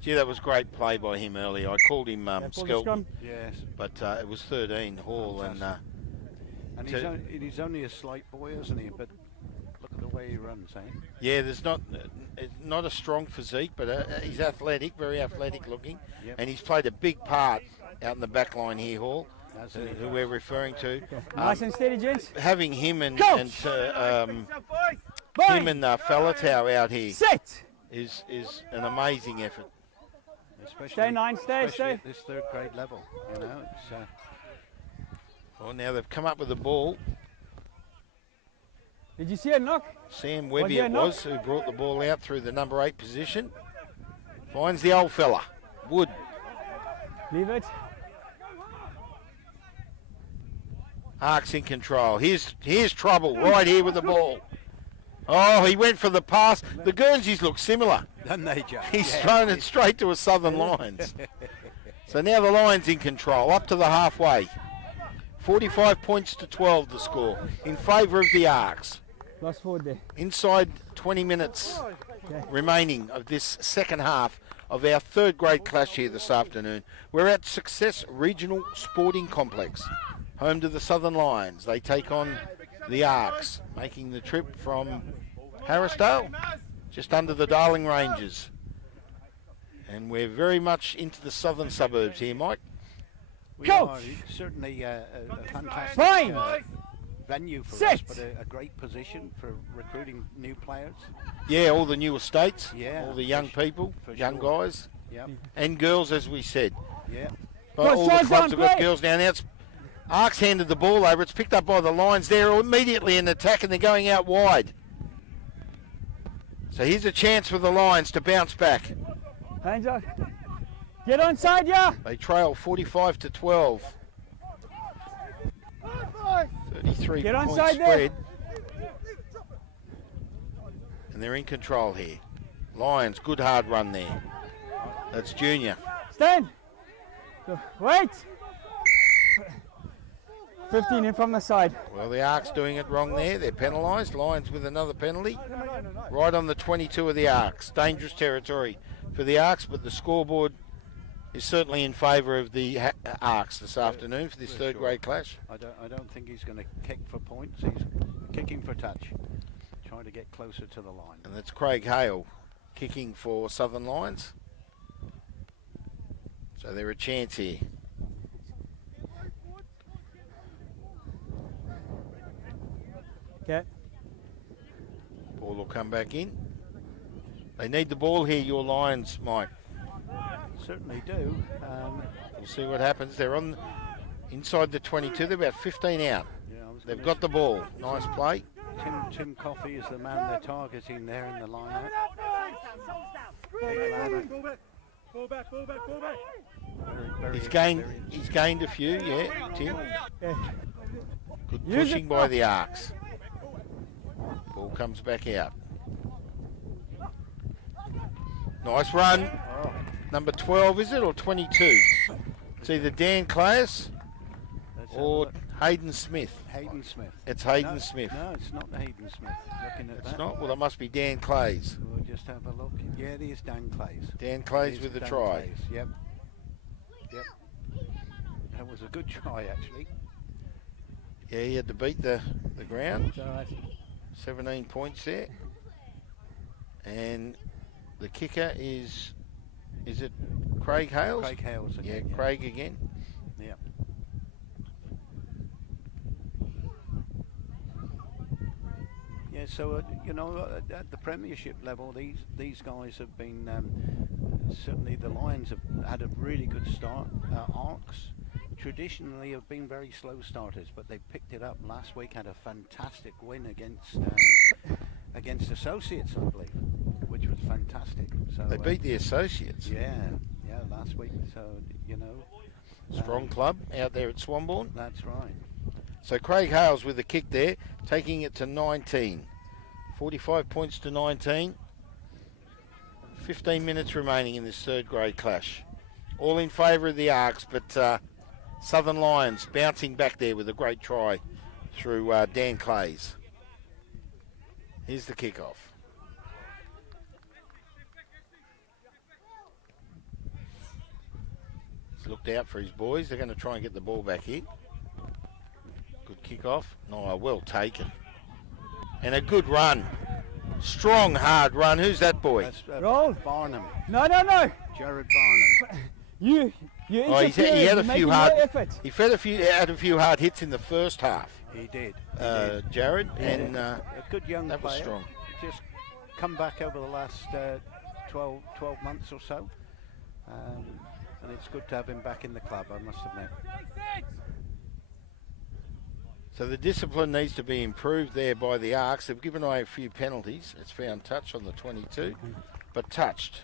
Gee, that was great play by him earlier. I called him Yeah, pull the Skelton, scrum. Yes. but it was 13 Hall, and And to- he's only a slight boy, isn't he? But look at the way he runs, eh? yeah, there's not a strong physique, but he's athletic, very athletic looking, Yep. and he's played a big part out in the back line here, Hall, Has he? who we're referring to. Nice and steady, gents. Having him and Coach! him Bye. and Falatau out here Sit. is an amazing effort. Especially, Stay 9, stay, especially stay. at this third grade level, you know. It's, Well, now they've come up with the ball. Did you see it, Knock? Sam Was Webby there it not? was who brought the ball out through the number 8 position. Finds the old fella, Wood. Leave it. ARKs in control. Here's trouble right here with the ball. Oh, he went for the pass. The Guernseys look similar. doesn't they, Joe? He's Yeah. thrown it straight to a Southern Lions. So now the Lions in control, up to the halfway. 45 points to 12 the score in favour of the ARKs. Lost forward there. Inside 20 minutes Okay. remaining of this second half of our third grade clash here this afternoon. We're at Success Regional Sporting Complex, home to the Southern Lions. They take on the ARKs, making the trip from Harrisdale, just under the Darling Ranges. And we're very much into the southern suburbs here, Mike. We Coach! are certainly a fantastic Fine. venue for Sit. us, but a great position for recruiting new players. Yeah, all the new estates, Yeah, all the young for people, for young sure. guys, Yep, and girls, as we said. yeah. But Go, all the Sean's clubs on, have got play. girls now. Now it's ARKs handed the ball over. It's picked up by the Lions. They're immediately in attack and they're going out wide. So here's a chance for the Lions to bounce back. Hands up. Get on side, yeah. They trail 45 to 12. 33 Get point onside there. spread. And they're in control here. Lions, good hard run there. That's Junior. Stand. Go. Wait. 15 in from the side. Well, the ARKs doing it wrong there. They're penalised. Lions with another penalty. Right on the 22 of the ARKs. Dangerous territory for the ARKs, but the scoreboard is certainly in favour of the ARKs this afternoon for this For third sure. grade clash. I don't think he's going to kick for points. He's kicking for touch, trying to get closer to the line. And that's Craig Hale kicking for Southern Lions. So they're a chance here. Okay. Ball will come back in. They need the ball here, your Lions, Mike. Certainly do. We'll see what happens. They're on inside the 22. They're about 15 out. Yeah, I was They've gonna got the ball. Nice play. Tim Coffey is the man they're targeting there in the lineup. He's gained a few, yeah, Tim. Okay. Good Use pushing it. by the ARKs. Ball comes back out. Nice run. Oh, Number 12, is it, or 22? It's either Dan Claes let's have a or look. Hayden Smith. Hayden Smith. It's Hayden No, Smith. No, it's not Hayden Smith. Looking at It's that. not? Well, it must be Dan Claes. We'll just have a look. Yeah, it is Dan Clays. Dan It Claes is with the Dan try. Clays, Yep. Yep. That was a good try, actually. Yeah, he had to beat the ground. It's all right. 17 points there. And the kicker is it Craig Hales? Craig Hales Yeah, again. Craig again. Yeah. Yeah, so at the Premiership level, these guys have been certainly the Lions have had a really good start. ARKs traditionally have been very slow starters, but they picked it up last week. Had a fantastic win against Associates, I believe, which was fantastic. So They beat the Associates. yeah, last week. So you know, Strong club out there at Swanbourne. that's right. So Craig Hales with the kick there, taking it to 19. 45 points to 19. 15 minutes remaining in this third grade clash. All in favour of the ARKs, but Southern Lions bouncing back there with a great try through Dan Clays. Here's the kickoff. He's looked out for his boys. They're going to try and get the ball back here. Good kickoff. No, well taken. And a good run. Strong, hard run. Who's that boy? That's Roll. Barnum, No. Jared Barnum. You Oh, he interfered. had a You're few making hard. no effort. He had a few hard hits in the first half. He did. Jared, Yeah, and a good young that was player. strong. Just come back over the last 12 months or so. And it's good to have him back in the club, I must admit. So the discipline needs to be improved there by the ARKs. They've given away a few penalties. It's found touch on the 22, but touched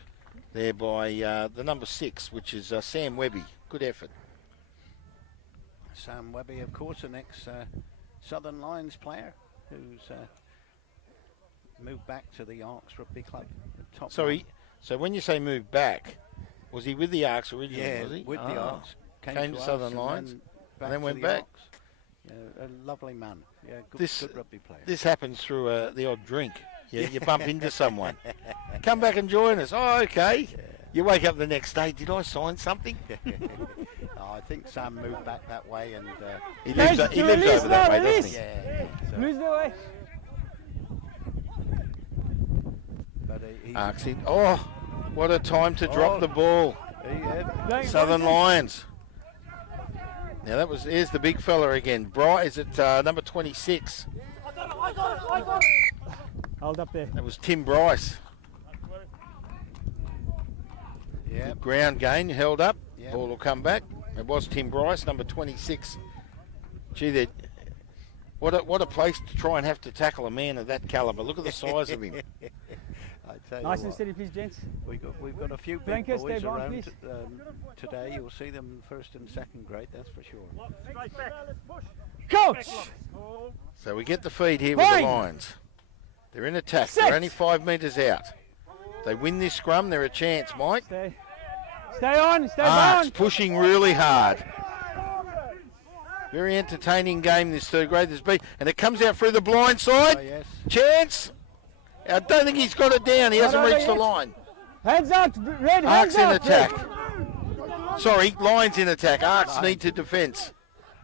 there by the number 6, which is Sam Webby. Good effort. Sam Webby, of course, an ex-Southern Lions player who's moved back to the ARKs Rugby Club. Top So man. so when you say move back, was he with the ARKs originally? Yeah, Was he? with the ARKs. Came to us Southern and Lions, then and then to went the back. ARKs. Yeah, a lovely man. Yeah, good, This- good rugby player. This happens through the odd drink. You bump into someone. Come back and join us. Oh, okay. You wake up the next day. Did I sign something? I think Sam moved back that way, and He Guys, lives, he to lives release over that now, way, release. doesn't he? yeah. So, Lose the way. but he's ARKs in. Oh, what a time to drop Oh. the ball. Don't- Southern Lions. Now here's the big fella again. Is it number 26? Hold up there. That was Tim Bryce. yeah. Ground gain, held up. Yeah. Ball will come back. It was Tim Bryce, number 26. Gee, what a place to try and have to tackle a man of that calibre. Look at the size of him. I tell you Nice and what, steady, please, gents. we've got a few big Blankets, boys stay on, around please. today. You'll see them first and second grade, that's for sure. Coach! So we get the feed here with the Fine. Lions. They're in attack. Set. They're only 5 metres out. They win this scrum, they're a chance, Mike. Stay on, stay ARKs down. pushing really hard. Very entertaining game this third grade. And it comes out through the blind side. Oh, yes. Chance. I don't think he's got it down. He hasn't reached the line. Hands out, red, hands ARKs in out. attack. Sorry, Lions in attack. ARKs need to defence.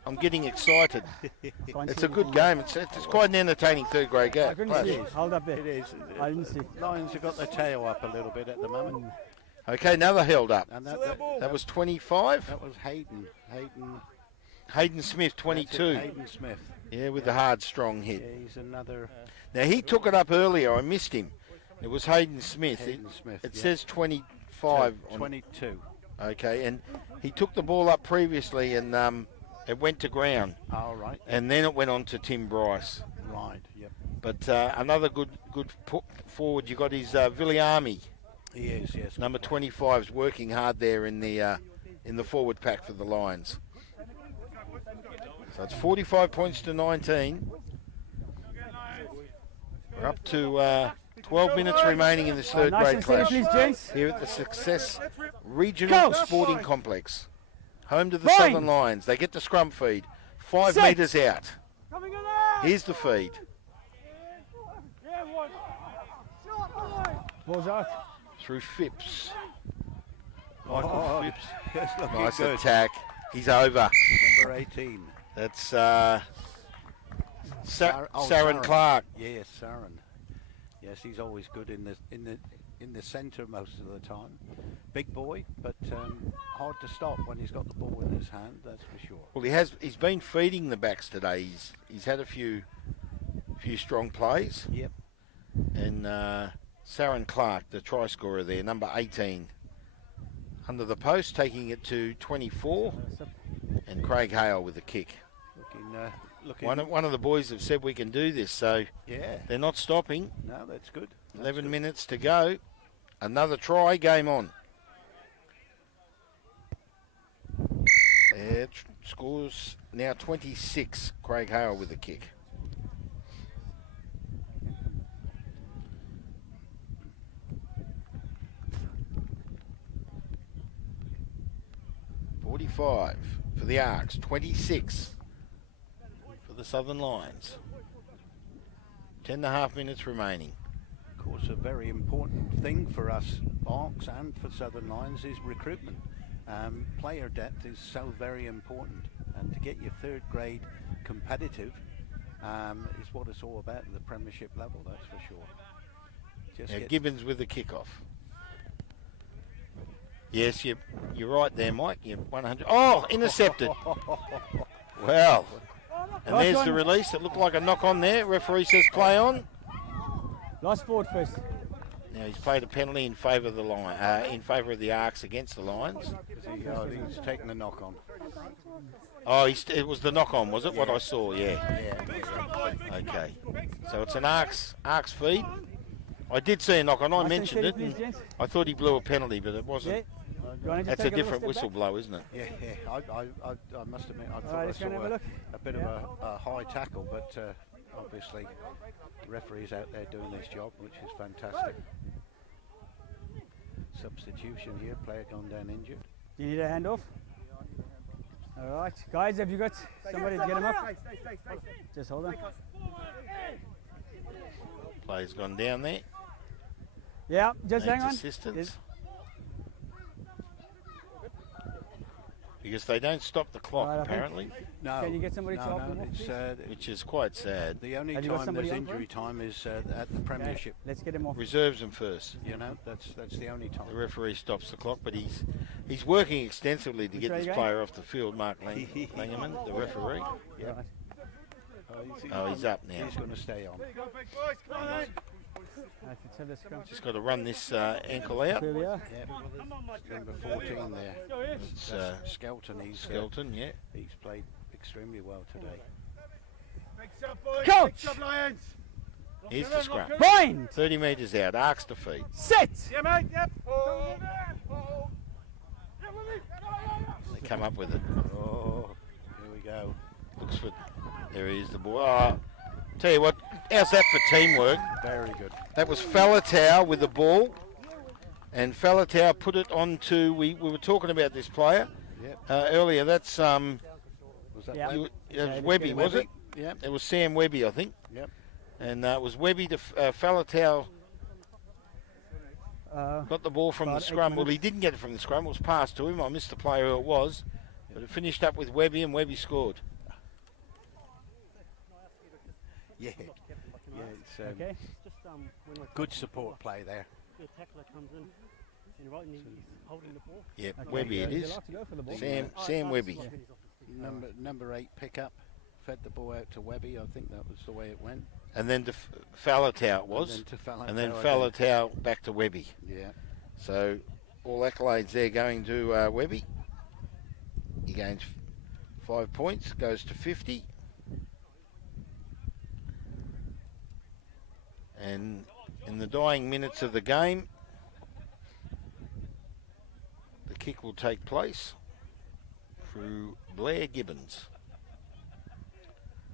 I'm getting excited. It's a good game. It's quite an entertaining third grade game. I couldn't see. Hold up there. It is. I didn't see. Lions have got their tail up a little bit at the moment. Okay, another held up. And That was 25. that was Hayden. Hayden Smith, That's it, 22. Hayden Smith. Yeah, with the hard, strong Yeah, hit. he's another Now, he took it up earlier. I missed him. It was Hayden Smith. Hayden Smith. It yeah. says 25. on- 22. Okay, and he took the ball up previously and it went to ground. All right. And then it went on to Tim Bryce. Right. Yep. But another good put forward. You got his Villiamy, He is. Yes. number 25, is working hard there in the forward pack for the Lions. So it's 45 points to 19. We're up to 12 minutes remaining in this third Nice grade and steady, clash please, gents. here at the Success Regional Go. Sporting Complex, home to the Fine. Southern Lions. They get the scrum feed, 5 Set. metres out. Coming in there. Here's the feed. Ball's out. Through Phipps. Michael Oh, Phipps. That's looking Nice good. attack. He's over. Number 18. That's Sar- Saren Saren. Clark. Yes, Saren. Yes, he's always good in the centre most of the time. Big boy, but hard to stop when he's got the ball in his hand. That's for sure. Well, he's been feeding the backs today. He's had a few strong plays. Yep. And Saren Clark, the try scorer there, number 18, under the post, taking it to 24. And Craig Hale with the kick. Looking. One of the boys have said we can do this, so Yeah. they're not stopping. No, that's good. That's 11 good. minutes to go. Another try, game on. It scores now 26. Craig Hale with the kick. $45 for the ARKs, 26 for the Southern Lions. 10.5 minutes remaining. Of course, a very important thing for us ARKs and for Southern Lions is recruitment. Player depth is so very important, and to get your third grade competitive is what it's all about at the Premiership level, that's for sure. Just Gibbons with the kickoff. Yes, you're right there, Mike. You're 100. Oh, intercepted. Well, and there's the release. It looked like a knock on there. Referee says play on. Last forward first. Now he's played a penalty in favour of the in favour of the ARKs against the Lions. He's taken the knock on. Oh, it was the knock on, was it? What I saw, yeah. Okay. So it's an ARKs feed. I did see a knock on. I mentioned it. And I thought he blew a penalty, but it wasn't. That's a different whistle blow, isn't it? Yeah. I must admit, I thought I saw a bit of a high tackle, but obviously the referee's out there doing his job, which is fantastic. Substitution here, player gone down injured. Do you need a handoff? All right, guys, have you got somebody to get him up? Just hold on. Player's gone down there. Yeah, just Needs hang on. assistance. Because they don't stop the clock, Right, apparently. No. Can you get somebody to help him off, please? Which is quite sad. The only Have you got time somebody there's on for injury him? time is at the Premiership. Let's get him off. Reserves them first. You know, that's the only time. The referee stops the clock, but he's working extensively to Which get way this you player off the field, Mark Langerman, the referee. Yeah. Oh, he's up now. He's going to stay on. Just got to run this ankle out. Here we are. Number 14 there. It's That's Skelton. Skelton, yeah. He's played extremely well today. Coach! Here's the scrum. Point! 30 metres out. ARKs to feed. Set! They come up with it. Oh, here we go. Looks for. There he is, the ball. Oh, tell you what, how's that for teamwork? Very good. That was Falatau with the ball, and Falatau put it onto. We were talking about this player earlier. That's Was that Yeah. Webb? it was Webby, was it? Yeah. It was Sam Webby, I think. Yep. And it was Webby to Falatau. Uh, Got the ball from the about 8 scrum. Well, he minutes. didn't get it from the scrum. It was passed to him. I missed the player who it was, but it finished up with Webby, and Webby scored. Yeah. Yeah. It's okay. good support play there. The tackler comes in and right, and he's holding the ball. Yeah, Okay. Webby it Would you is. like to go for the ball? Sam Webby. Number 8 pickup. Fed the ball out to Webby. I think that was the way it went. And then to Falatau it was. And then to Falatau And then again. Falatau back to Webby. Yeah. So all accolades there going to Webby. He gains 5 points, goes to 50. And in the dying minutes of the game, the kick will take place through Blair Gibbons.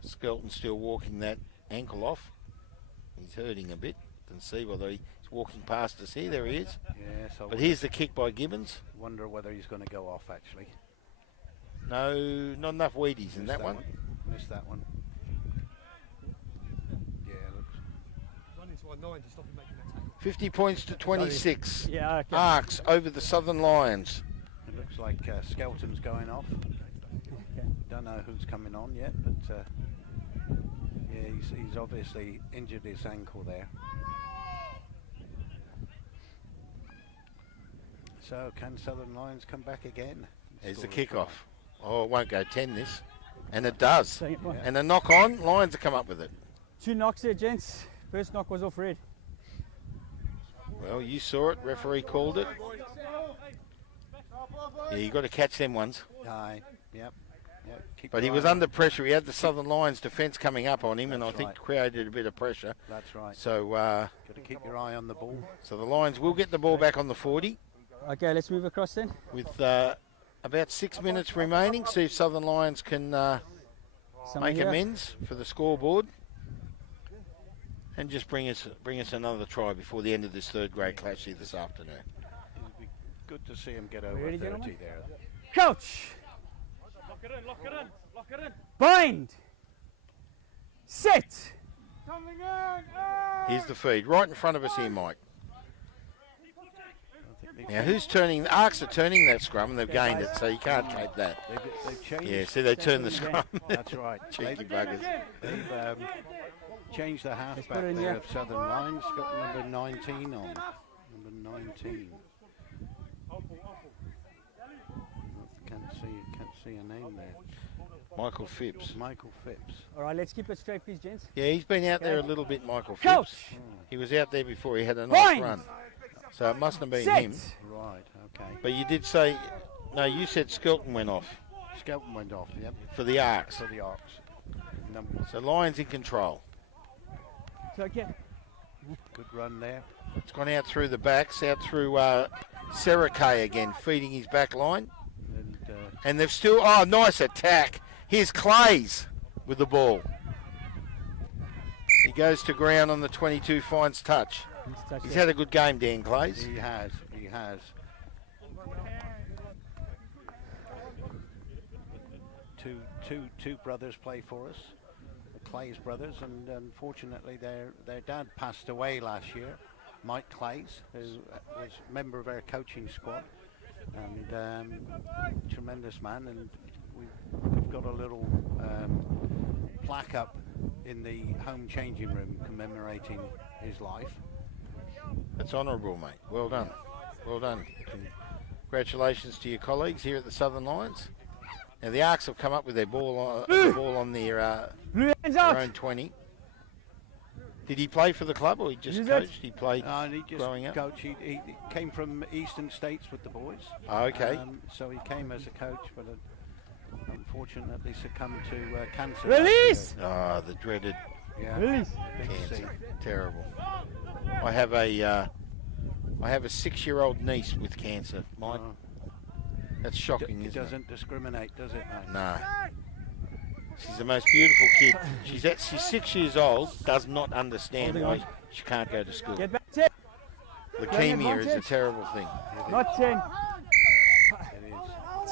Skelton still walking that ankle off. He's hurting a bit. Can see whether he's walking past us here. There he is. Yeah. So But here's the kick by Gibbons. wonder whether he's going to go off actually. No, not enough Wheaties in that one. Missed that one. Yeah. Looks. Running to 9 to stop him making that tackle. 50 points to 26. Yeah, okay. ARKs over the Southern Lions. It looks like Skelton's going off. Okay. Don't know who's coming on yet, but yeah, he's obviously injured his ankle there. So can Southern Lions come back again? There's the Score a try. kickoff. Oh, it won't go 10 this. And it does. Second one. And a knock on, Lions have come up with it. 2 knocks there, gents. First knock was off red. Well, you saw it, referee called it. Yeah, you got to catch them ones. Aye, yep. Yeah, keep But he your was eye on- under pressure. He had the Southern Lions defence coming up on him, and I That's think right. created a bit of pressure. That's right. So, Got to keep your eye on the ball. so the Lions will get the ball back on the 40 Okay, let's move across then. with about 6 minutes remaining. See if Southern Lions can Someone make here. amends for the scoreboard, and just bring us another try before the end of this third grade clash here this afternoon. It'd be good to see him get over Ready, 30 gentlemen? there. Coach. Lock it in, lock it in, lock it in. Bind. Set. Coming in. Here's the feed right in front of us here, Mike. I think Now, who's turning? The ARKs are turning that scrum, and they've gained it, so you can't take that. they've changed. Yeah, see, they turned the scrum. That's right. Cheeky buggers. They've changed the put halfback it in there here. of Southern Lions. Got number 19 on. Number 19. Can't see a name there. Michael Phipps. Michael Phipps. All right, let's keep it straight, please, gents. Yeah, he's been out there a little bit, Michael Phipps. Coach. He was out there before. He had a nice Bind. run. So it mustn't have been Set. him. Right. Okay. But you did say, no, you said Skelton went off Skelton went off. Yep. for the ARKs. For the ARKs. Number. So Lions in control. It's okay. Good run there. It's gone out through the backs, out through Sarah Kay again, feeding his back line. And And they've still, oh, nice attack. Here's Clays with the ball. He goes to ground on the 22, finds touch. Let's touch He's it. had a good game, Dan Clays. he has. He has. Two brothers play for us, the Clays brothers, and unfortunately their dad passed away last year, Mike Clays, who was a member of our coaching squad, and tremendous man. And we've got a little plaque up in the home changing room commemorating his life. That's honourable, mate. Well done. Well done. Congratulations to your colleagues here at the Southern Lions. Now the ARKs have come up with their ball on their Blue hands out. own 20. Did he play for the club or he just Use it. coached? He played And he just growing up? coach. He came from Eastern States with the boys. Oh, okay. So he came as a coach, but unfortunately succumbed to cancer. Release. Ah, the dreaded Yeah. Release. cancer. Terrible. I have a 6-year-old niece with cancer, Mike. That's shocking, It isn't it? doesn't discriminate, does it, mate? No. She's the most beautiful kid. She's 6 years old, does not understand Holding why on. she can't go to school. Get back to it. Leukemia is a advantage. terrible thing. Not 10. It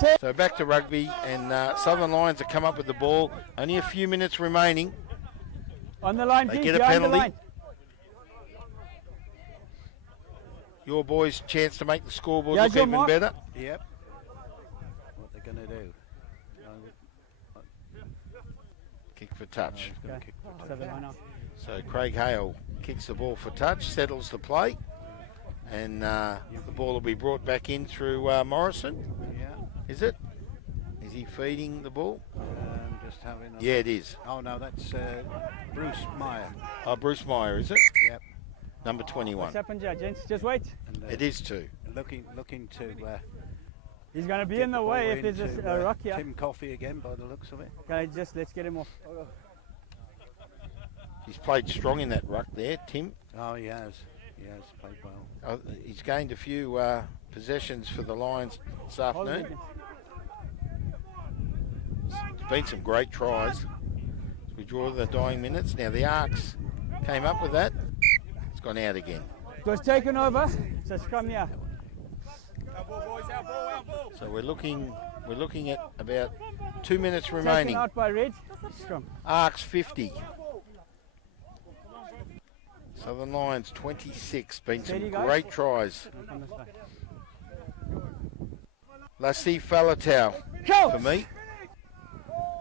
is. So back to rugby, and Southern Lions have come up with the ball. Only a few minutes remaining. On the line, They please. get a behind the penalty. line. Your boys' chance to make the scoreboard Yeah, look Joe even Mark. better. Yep. What they're going to do? Kick for touch. He's gonna Okay. kick for touch. 7 line off. So Craig Hale kicks the ball for touch, settles the play, and the ball will be brought back in through Morrison. Yeah. Is it? Is he feeding the ball? Just having. Yeah, it is. Oh no, that's Bruce Meyer. Oh, Bruce Meyer, is it? Yep. Number 21. What's happened here, gents? Just wait. And, It is too. looking to. He's going to be get in the ball way if there's into, a rock here. Tim Coffey again, by the looks of it. Okay, let's get him off. He's played strong in that ruck there, Tim. Oh, he has. He has played well. He's gained a few possessions for the Lions this Hold it afternoon. again. There's been some great tries. As we draw the dying minutes. Now the ARKs came up with that. It's gone out again. It was taken over. So scrum here. So we're looking at about 2 minutes Taken remaining. out by Red. Scrum. ARKs 50. Southern Lions 26. Been Steady, some guys. great tries. On this side. Lassie Falatau Coach. for me.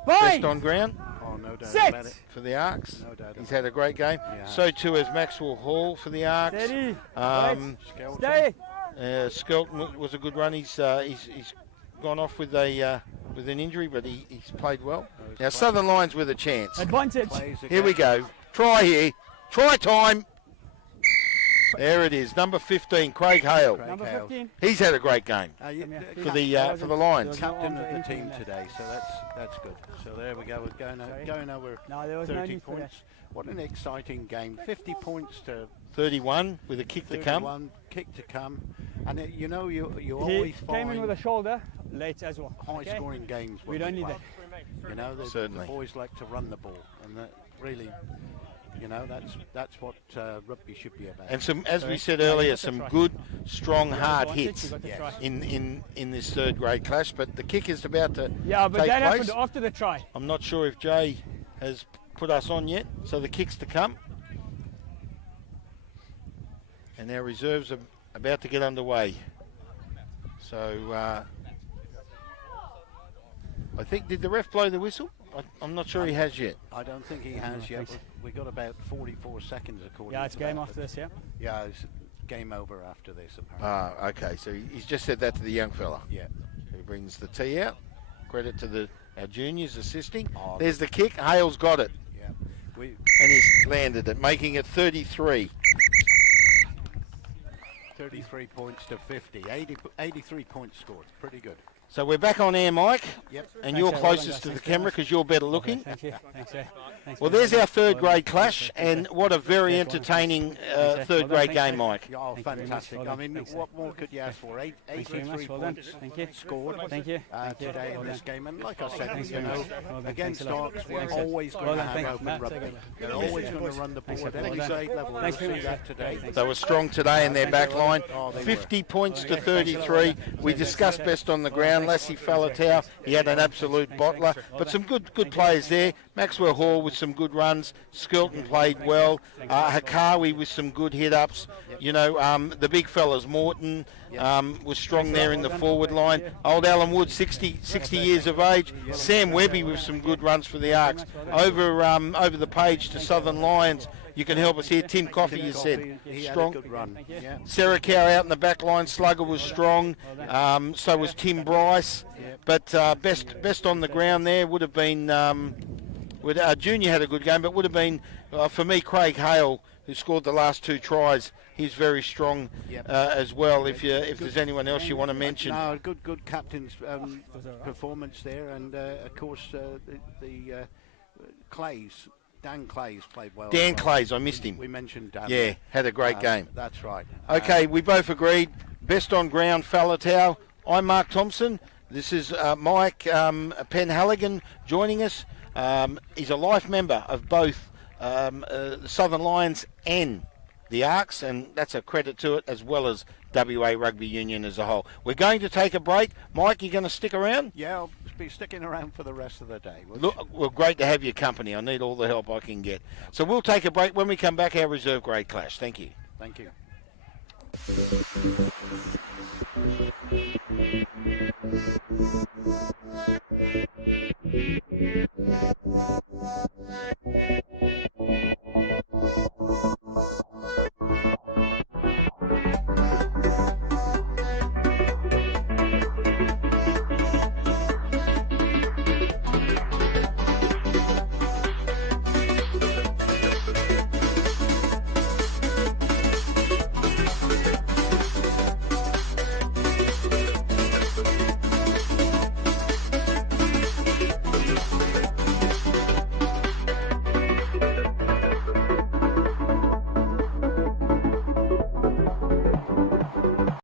Bind. Best on ground Oh, no doubt Set. about it. for the ARKs. No doubt. He's had a great game. Yeah. So too has Maxwell Hall for the ARKs. Steady. Um, Stay. Skelton was a good run. He's gone off with an injury, but he's played well. Now Southern Lions with a chance. Advantage. Plays Here we again. go. Try here. Try time. There it is, number 15, Craig Hale. Craig Number Hale. He's had a great game You- Come here. for the Lions. captain of the team today, so that's good. So there we go. We're going over No, there was no 30 need for that. points. What an exciting game! 50 points to 31 with a kick to 31, come. kick to come, and you He always came in with a find shoulder late as well. okay? high-scoring games. We when don't they need play. that. You know, the Certainly. boys like to run the ball, and that really, you know, that's what rugby should be about. And some, as we Sorry. said No, you earlier, got the some try. good, strong, hard Advantage, hits you got the Yes. try. in this third grade clash. But the kick is about to Yeah, but take that place. happened after the try. I'm not sure if Jay has put us on yet, so the kick's to come. And our reserves are about to get underway. So I think, did the ref blow the whistle? I'm not sure he has yet. I don't think he has yet. thanks. We got about 44 seconds according. Yeah, it's to game that, after but- this, yeah. Yeah, it's game over after this apparently. Okay, so he's just said that to the young fella. Yeah. He brings the tee out. Credit to our juniors assisting. Oh, There's the kick. Hale's got it, Yeah. We and he's landed it, making it 33. 33 points to 50. 83 points scored. Pretty good. So we're back on air, Mike, Yep. and Thanks, you're Jay. Well done, closest guys. to the Thanks very camera much. because you're better looking. Thank you. Thanks, Jay. Thanks, Well, very there's much. our third Well done. grade clash, and what a very Yeah, entertaining Jay. third Well done. grade Thanks, game, Jay. Mike. Oh, Thank you very much. fantastic. Well I done. mean, Thanks, what more could you ask for? Thank you very 83 much. Well done. points Thank you. scored Thank you. Thank you. today Well in this done. game. And like I said, Thanks you very know, much. Well done. against Thanks a lot. ARKs, we're Thanks. always Well going to done. have Thanks. open That's rugby. okay. They're always going to run the ball Thanks, at well any done. grade level. Thanks We'll very see much. that today. Thanks. They were strong today in their back line. Oh, they were. 50 points to 33. We discussed best on the ground. Lassie Falatau, he had an absolute bottler. But some good players there. Maxwell Hall with some good runs. Skilton played well. Hakawi with some good hit-ups. You know, the big fellas, Morton was strong there in the forward line. Old Alan Wood, 60 years of age. Sam Webby with some good runs for the Arks. Over the page to Southern Lions. You can help us here. Tim Coffey, you said, He had a strong. good run. Yeah. Sarah Cow out in the back line. Slugger was strong. So was Tim Bryce. But best on the ground there would have been. Junior had a good game, but would have been for me Craig Hale, who scored the last two tries. He's very strong as well. If there's anyone else you want to mention. No, good captain's performance there, and of course the Clays. Dan Clays played well. Dan as well. Clays, I missed him. We mentioned Dan. Yeah, had a great game. That's right. Okay, we both agreed. Best on ground, Falatau. I'm Mark Thompson. This is Mike Penhaligon joining us. He's a life member of both the Southern Lions and the ARKs, and that's a credit to it, as well as WA Rugby Union as a whole. We're going to take a break. Mike, you going to stick around? Yeah, I'll be sticking around for the rest of the day. Look, well, great to have your company. I need all the help I can get. So we'll take a break. When we come back, our reserve grade clash. Thank you. Thank you.